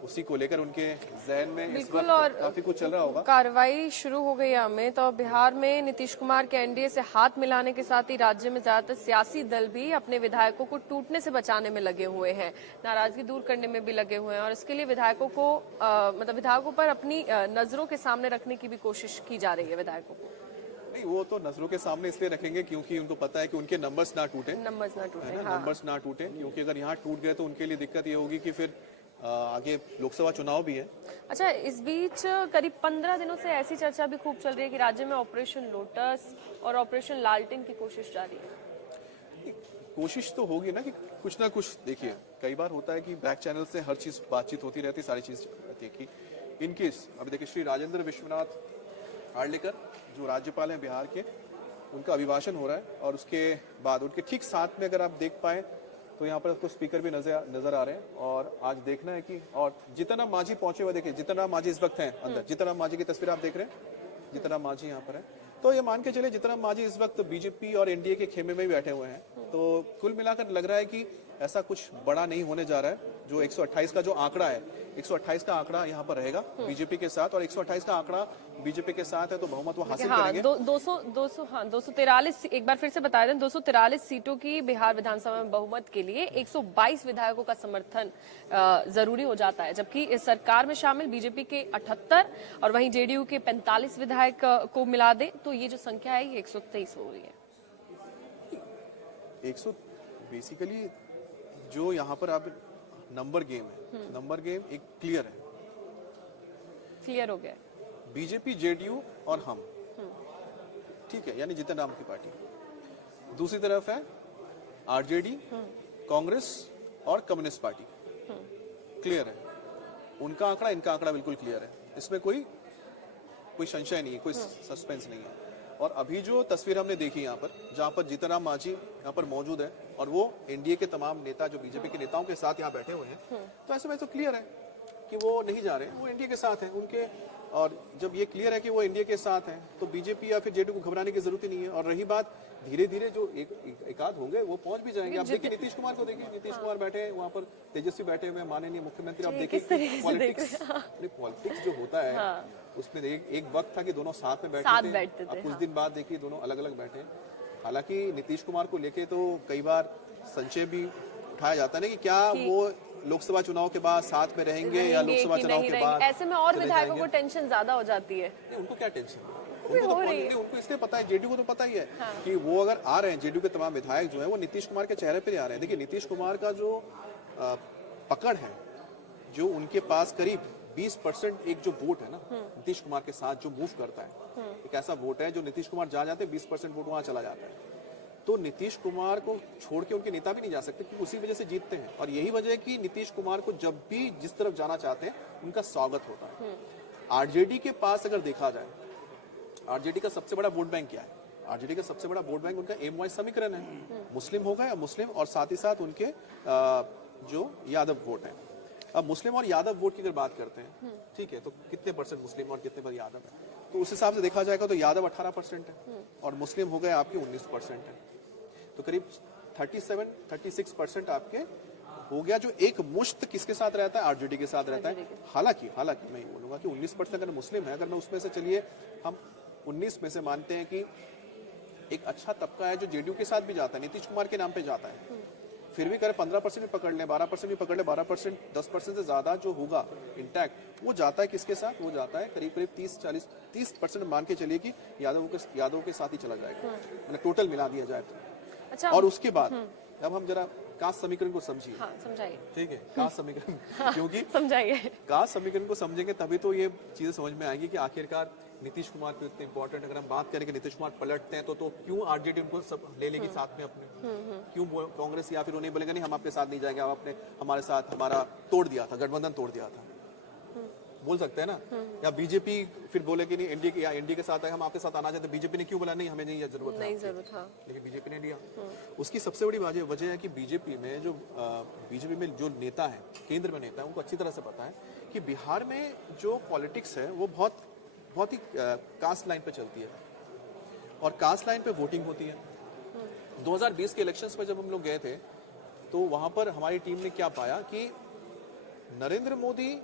उसी को लेकर उनके जहन में इस वक्त काफी कुछ चल रहा होगा। कार्रवाई शुरू हो गई हमें तो बिहार में नीतीश कुमार के एनडीए से हाथ मिलाने के साथ ही राज्य में ज्यादातर सियासी दल भी अपने विधायकों को टूटने से बचाने में लगे हुए हैं, नाराजगी दूर करने में भी लगे हुए हैं, और इसके लिए विधायकों को मतलब विधायकों पर अपनी नजरों के सामने रखने की भी कोशिश की जा रही है। विधायकों को नहीं, वो तो नजरों के सामने इसलिए रखेंगे क्योंकि उनको पता है कि उनके नंबर्स ना टूटे, नंबर्स ना टूटे, नंबर्स ना टूटे, क्योंकि अगर यहाँ टूट गए तो उनके लिए दिक्कत ये होगी कि फिर आगे लोकसभा चुनाव भी है। अच्छा, इस बीच करीब 15 दिनों से ऐसी चर्चा भी खूब चल रही है कि राज्य में ऑपरेशन लोटस और ऑपरेशन लालटेन की कोशिश जारी है। कोशिश तो होगी ना कि कुछ ना कुछ, देखिए कई बार होता है कि बैक चैनल से हर चीज बातचीत होती रहती है, सारी चीज रहती है कि इन केस अभी देखिए श्री राजेंद्र विश्वनाथ आर्लेकर जो राज्यपाल हैं बिहार के, उनका अभिभाषण हो रहा है और उसके बाद उनके ठीक साथ में अगर आप देख पाए तो यहाँ पर आपको स्पीकर भी नजर आ रहे हैं। और आज देखना है कि और जीतन राम मांझी पहुंचे हुए, देखिए जीतन राम मांझी इस वक्त हैं अंदर, जीतन राम मांझी की तस्वीर आप देख रहे हैं, जीतन राम मांझी यहाँ पर है। तो ये मान के चले जीतन राम मांझी इस वक्त बीजेपी और एनडीए के खेमे में ही बैठे हुए हैं। तो कुल मिलाकर लग रहा है कि ऐसा कुछ बड़ा नहीं होने जा रहा है। जो 128 का जो आंकड़ा है, 128 का आंकड़ा यहाँ पर रहेगा बीजेपी के साथ, और 128 का आंकड़ा बीजेपी के साथ है तो बहुमत वो हासिल करेंगे। 243, एक बार फिर से बता दें, 243 सीटों की बिहार विधानसभा में बहुमत के लिए 122 विधायकों का समर्थन जरूरी हो जाता है, जबकि इस सरकार में शामिल बीजेपी के 78 और वहीं जेडीयू के 45 विधायक को मिला दें तो ये जो संख्या है ये 123 हो रही है। 100 बेसिकली जो यहाँ पर आप नंबर गेम है, नंबर गेम एक क्लियर हो गया, बीजेपी जेडीयू और हम, ठीक है, यानी जीतन राम की पार्टी। दूसरी तरफ है आरजेडी, कांग्रेस और कम्युनिस्ट पार्टी, क्लियर है। उनका आंकड़ा इनका आंकड़ा बिल्कुल क्लियर है, इसमें कोई संशय नहीं है, कोई सस्पेंस नहीं है। और अभी जो तस्वीर हमने देखी यहाँ पर, जहाँ पर जीतन राम मांझी यहाँ पर मौजूद है और वो एनडीए के तमाम नेता जो बीजेपी के नेताओं के साथ यहाँ बैठे हुए हैं, तो ऐसे में तो क्लियर है कि वो नहीं जा रहे हैं, वो एनडीए के साथ हैं उनके। और जब ये क्लियर है कि वो एनडीए के साथ हैं तो बीजेपी या फिर जेडीयू को घबराने की जरूरत ही नहीं है। और रही बात धीरे धीरे जो एकाध होंगे वो पहुंच भी जाएंगे। आप देखिए नीतीश कुमार को, देखिए नीतीश कुमार बैठे हैं वहाँ पर, तेजस्वी बैठे हुए, माननीय मुख्यमंत्री। आप देखिए पॉलिटिक्स जो होता है उसमें एक वक्त था कि दोनों साथ में बैठते थे। अब कुछ दिन बाद देखिए दोनों अलग अलग बैठे। हालांकि नीतीश कुमार को लेके तो कई बार संशय भी उठाया जाता है ना कि क्या वो लोकसभा चुनाव के बाद साथ में रहेंगे या लोकसभा चुनाव के बाद। ऐसे में और विधायकों को टेंशन ज्यादा हो जाती है। उनको क्या टेंशन, उनको इसलिए पता है, जेडीयू को तो पता ही है कि वो अगर आ रहे हैं, जेडीयू के तमाम विधायक जो है वो नीतीश कुमार के चेहरे पे आ रहे हैं। देखिए नीतीश कुमार का जो पकड़ है, जो उनके पास करीब 20% एक जो वोट है ना नीतीश कुमार के साथ जो मूव करता है, एक ऐसा वोट है जो नीतीश कुमार जहाँ जाते हैं 20% वोट वहां चला जाता है। तो नीतीश कुमार को छोड़ के उनके नेता भी नहीं जा सकते क्योंकि उसी वजह से जीतते हैं। और यही वजह है कि नीतीश कुमार को जब भी जिस तरफ जाना चाहते हैं उनका स्वागत होता है। आरजेडी के पास अगर देखा जाए, आरजेडी का सबसे बड़ा वोट बैंक क्या है? आरजेडी का सबसे बड़ा वोट बैंक उनका एम वाइज समीकरण है, मुस्लिम हो गए, मुस्लिम और साथ ही साथ उनके जो यादव वोट है। अब मुस्लिम और यादव वोट की अगर बात करते हैं, ठीक है, तो कितने परसेंट मुस्लिम और कितने पर यादव है, तो उस हिसाब से देखा जाएगा तो यादव 18% है और मुस्लिम हो गए आपके 19% है। तो करीब 37-36% आपके हो गया, जो एक मुश्त किसके साथ रहता है? आरजेडी के साथ रहता है। हालांकि मैं ये बोलूंगा कि 19% अगर मुस्लिम है, अगर मैं उसमें से, चलिए हम 19 में से मानते हैं कि एक अच्छा तबका है जो जेडीयू के साथ भी जाता है, नीतीश कुमार के नाम पे जाता है, फिर भी करें 15% भी पकड़ लें, 12% भी पकड़ लें, 12%, 10% से ज्यादा जो होगा इंटैक्ट, वो जाता है किसके साथ? वो जाता है करीब 30% मान के चलिए कि यादवों के साथ ही चला जाएगा, मतलब टोटल मिला दिया जाए तो। अच्छा, और उसके बाद अब हम जरा कास्ट समीकरण को समझिए। हाँ, समझाइए। ठीक है, कास्ट समीकरण क्योंकि समझाइए, कास्ट समीकरण को समझेंगे तभी तो ये चीजें समझ में आएंगी कि आखिरकार नीतीश कुमार क्यों इतने इंपॉर्टेंट। अगर हम बात करें कि नीतीश कुमार पलटते हैं तो क्यों आरजेडी उनको सब ले लेगी साथ में अपने, क्यों कांग्रेस या फिर उन्हें बोलेगा नहीं हम आपके साथ नहीं जाएंगे, आपने हमारे साथ हमारा तोड़ दिया था, गठबंधन तोड़ दिया था, बोल सकते हैं ना। या बीजेपी फिर बोले कि नहीं एनडीए के साथ है, हम आपके साथ आना चाहते, बीजेपी ने क्यों बोला नहीं हमें नहीं जरूरत है, लेकिन बीजेपी ने लिया। उसकी सबसे बड़ी वजह है कि बीजेपी में जो नेता है, केंद्र में नेता है, उनको अच्छी तरह से पता है कि बिहार में जो पॉलिटिक्स है वो बहुत ही कास्ट लाइन पे चलती है और कास्ट लाइन पे वोटिंग होती है। 2020 के इलेक्शंस में जब हम लोग गए थे तो वहां पर हमारी टीम ने क्या पाया कि नरेंद्र मोदी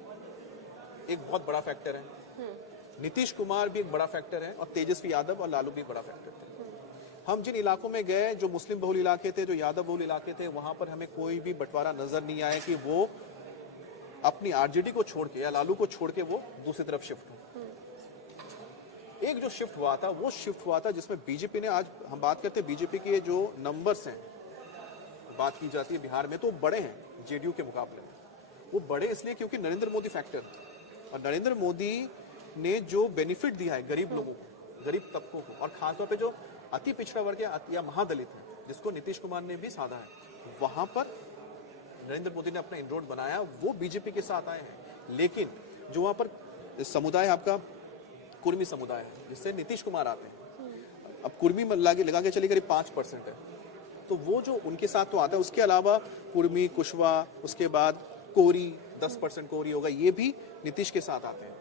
एक बहुत बड़ा फैक्टर है, नीतीश कुमार भी एक बड़ा फैक्टर है और तेजस्वी यादव और लालू भी एक बड़ा फैक्टर थे। हम जिन इलाकों में गए जो मुस्लिम बहुल इलाके थे, जो यादव बहुल इलाके थे, वहां पर हमें कोई भी बंटवारा नजर नहीं आया कि वो अपनी आरजेडी को छोड़ के या लालू को छोड़ के वो दूसरी तरफ शिफ्ट हो। एक जो शिफ्ट हुआ था वो शिफ्ट हुआ था जिसमें बीजेपी ने, आज हम बात करते हैं बीजेपी के जो नंबर्स हैं, बात की जाती है बिहार में तो बड़े हैं जेडीयू के मुकाबले में। वो बढ़े इसलिए क्योंकि नरेंद्र मोदी फैक्टर, और नरेंद्र मोदी ने जो बेनिफिट दिया है गरीब लोगों को, गरीब तबकों को, और खासतौर पे जो अति पिछड़ा वर्ग या महादलित है, जिसको नीतीश कुमार ने भी साधा है, वहां पर नरेंद्र मोदी ने अपना इनरोड बनाया, वो बीजेपी के साथ आए हैं। लेकिन जो वहां पर समुदाय आपका कुर्मी समुदाय है, जिससे नीतीश कुमार आते हैं, अब कुर्मी लगा के चलिए करीब 5% है, तो वो जो उनके साथ तो आता है, उसके अलावा कुर्मी, कुशवा, उसके बाद कोरी 10% कोरी होगा, ये भी नीतीश के साथ आते हैं।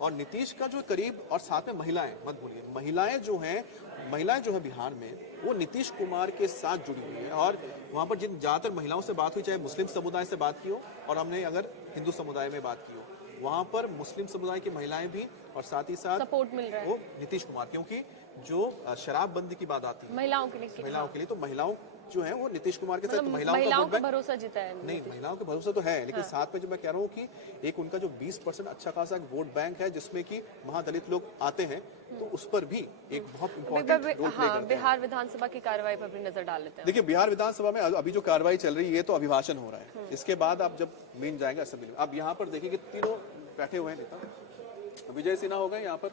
और नीतीश का जो करीब, और साथ में महिलाएं मत भूलिए, महिलाएं जो है बिहार में, वो नीतीश कुमार के साथ जुड़ी हुई है। और वहां पर जिन ज्यादातर महिलाओं से बात हुई, चाहे मुस्लिम समुदाय से बात की हो और हमने अगर हिंदू समुदाय में बात की हो, वहां पर मुस्लिम समुदाय की महिलाएं भी, और साथ ही साथ सपोर्ट मिल रहा है वो नीतीश कुमार, क्योंकि जो शराबबंदी की बात आती है महिलाओं के लिए, तो महिलाओं जो है वो नीतीश कुमार के साथ, मतलब महिलाओं का भरोसा जीता है। नहीं, महिलाओं का भरोसा तो है, लेकिन साथ में जो मैं कह रहा हूँ कि एक उनका जो 20% अच्छा खासा वोट बैंक है, जिसमें कि महादलित लोग आते हैं, तो उस पर भी एक बहुत इंपॉर्टेंट रोल प्ले करते हैं। बिहार विधानसभा की कार्रवाई पर भी नजर डाल लेते हैं। देखिए, बिहार विधानसभा में अभी जो कार्रवाई चल रही है, तो अभिभाषण हो रहा है। इसके बाद आप जब मेन जाएंगे असेंबली में, अब यहाँ पर देखिए कि तीनों बैठे हुए हैं नेता। विजय सिन्हा हो गए यहाँ पर,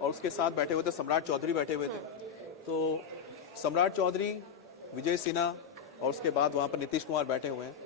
और उसके साथ बैठे हुए थे सम्राट चौधरी बैठे हुए थे। तो सम्राट चौधरी, विजय सिन्हा, और उसके बाद वहां पर नीतीश कुमार बैठे हुए हैं।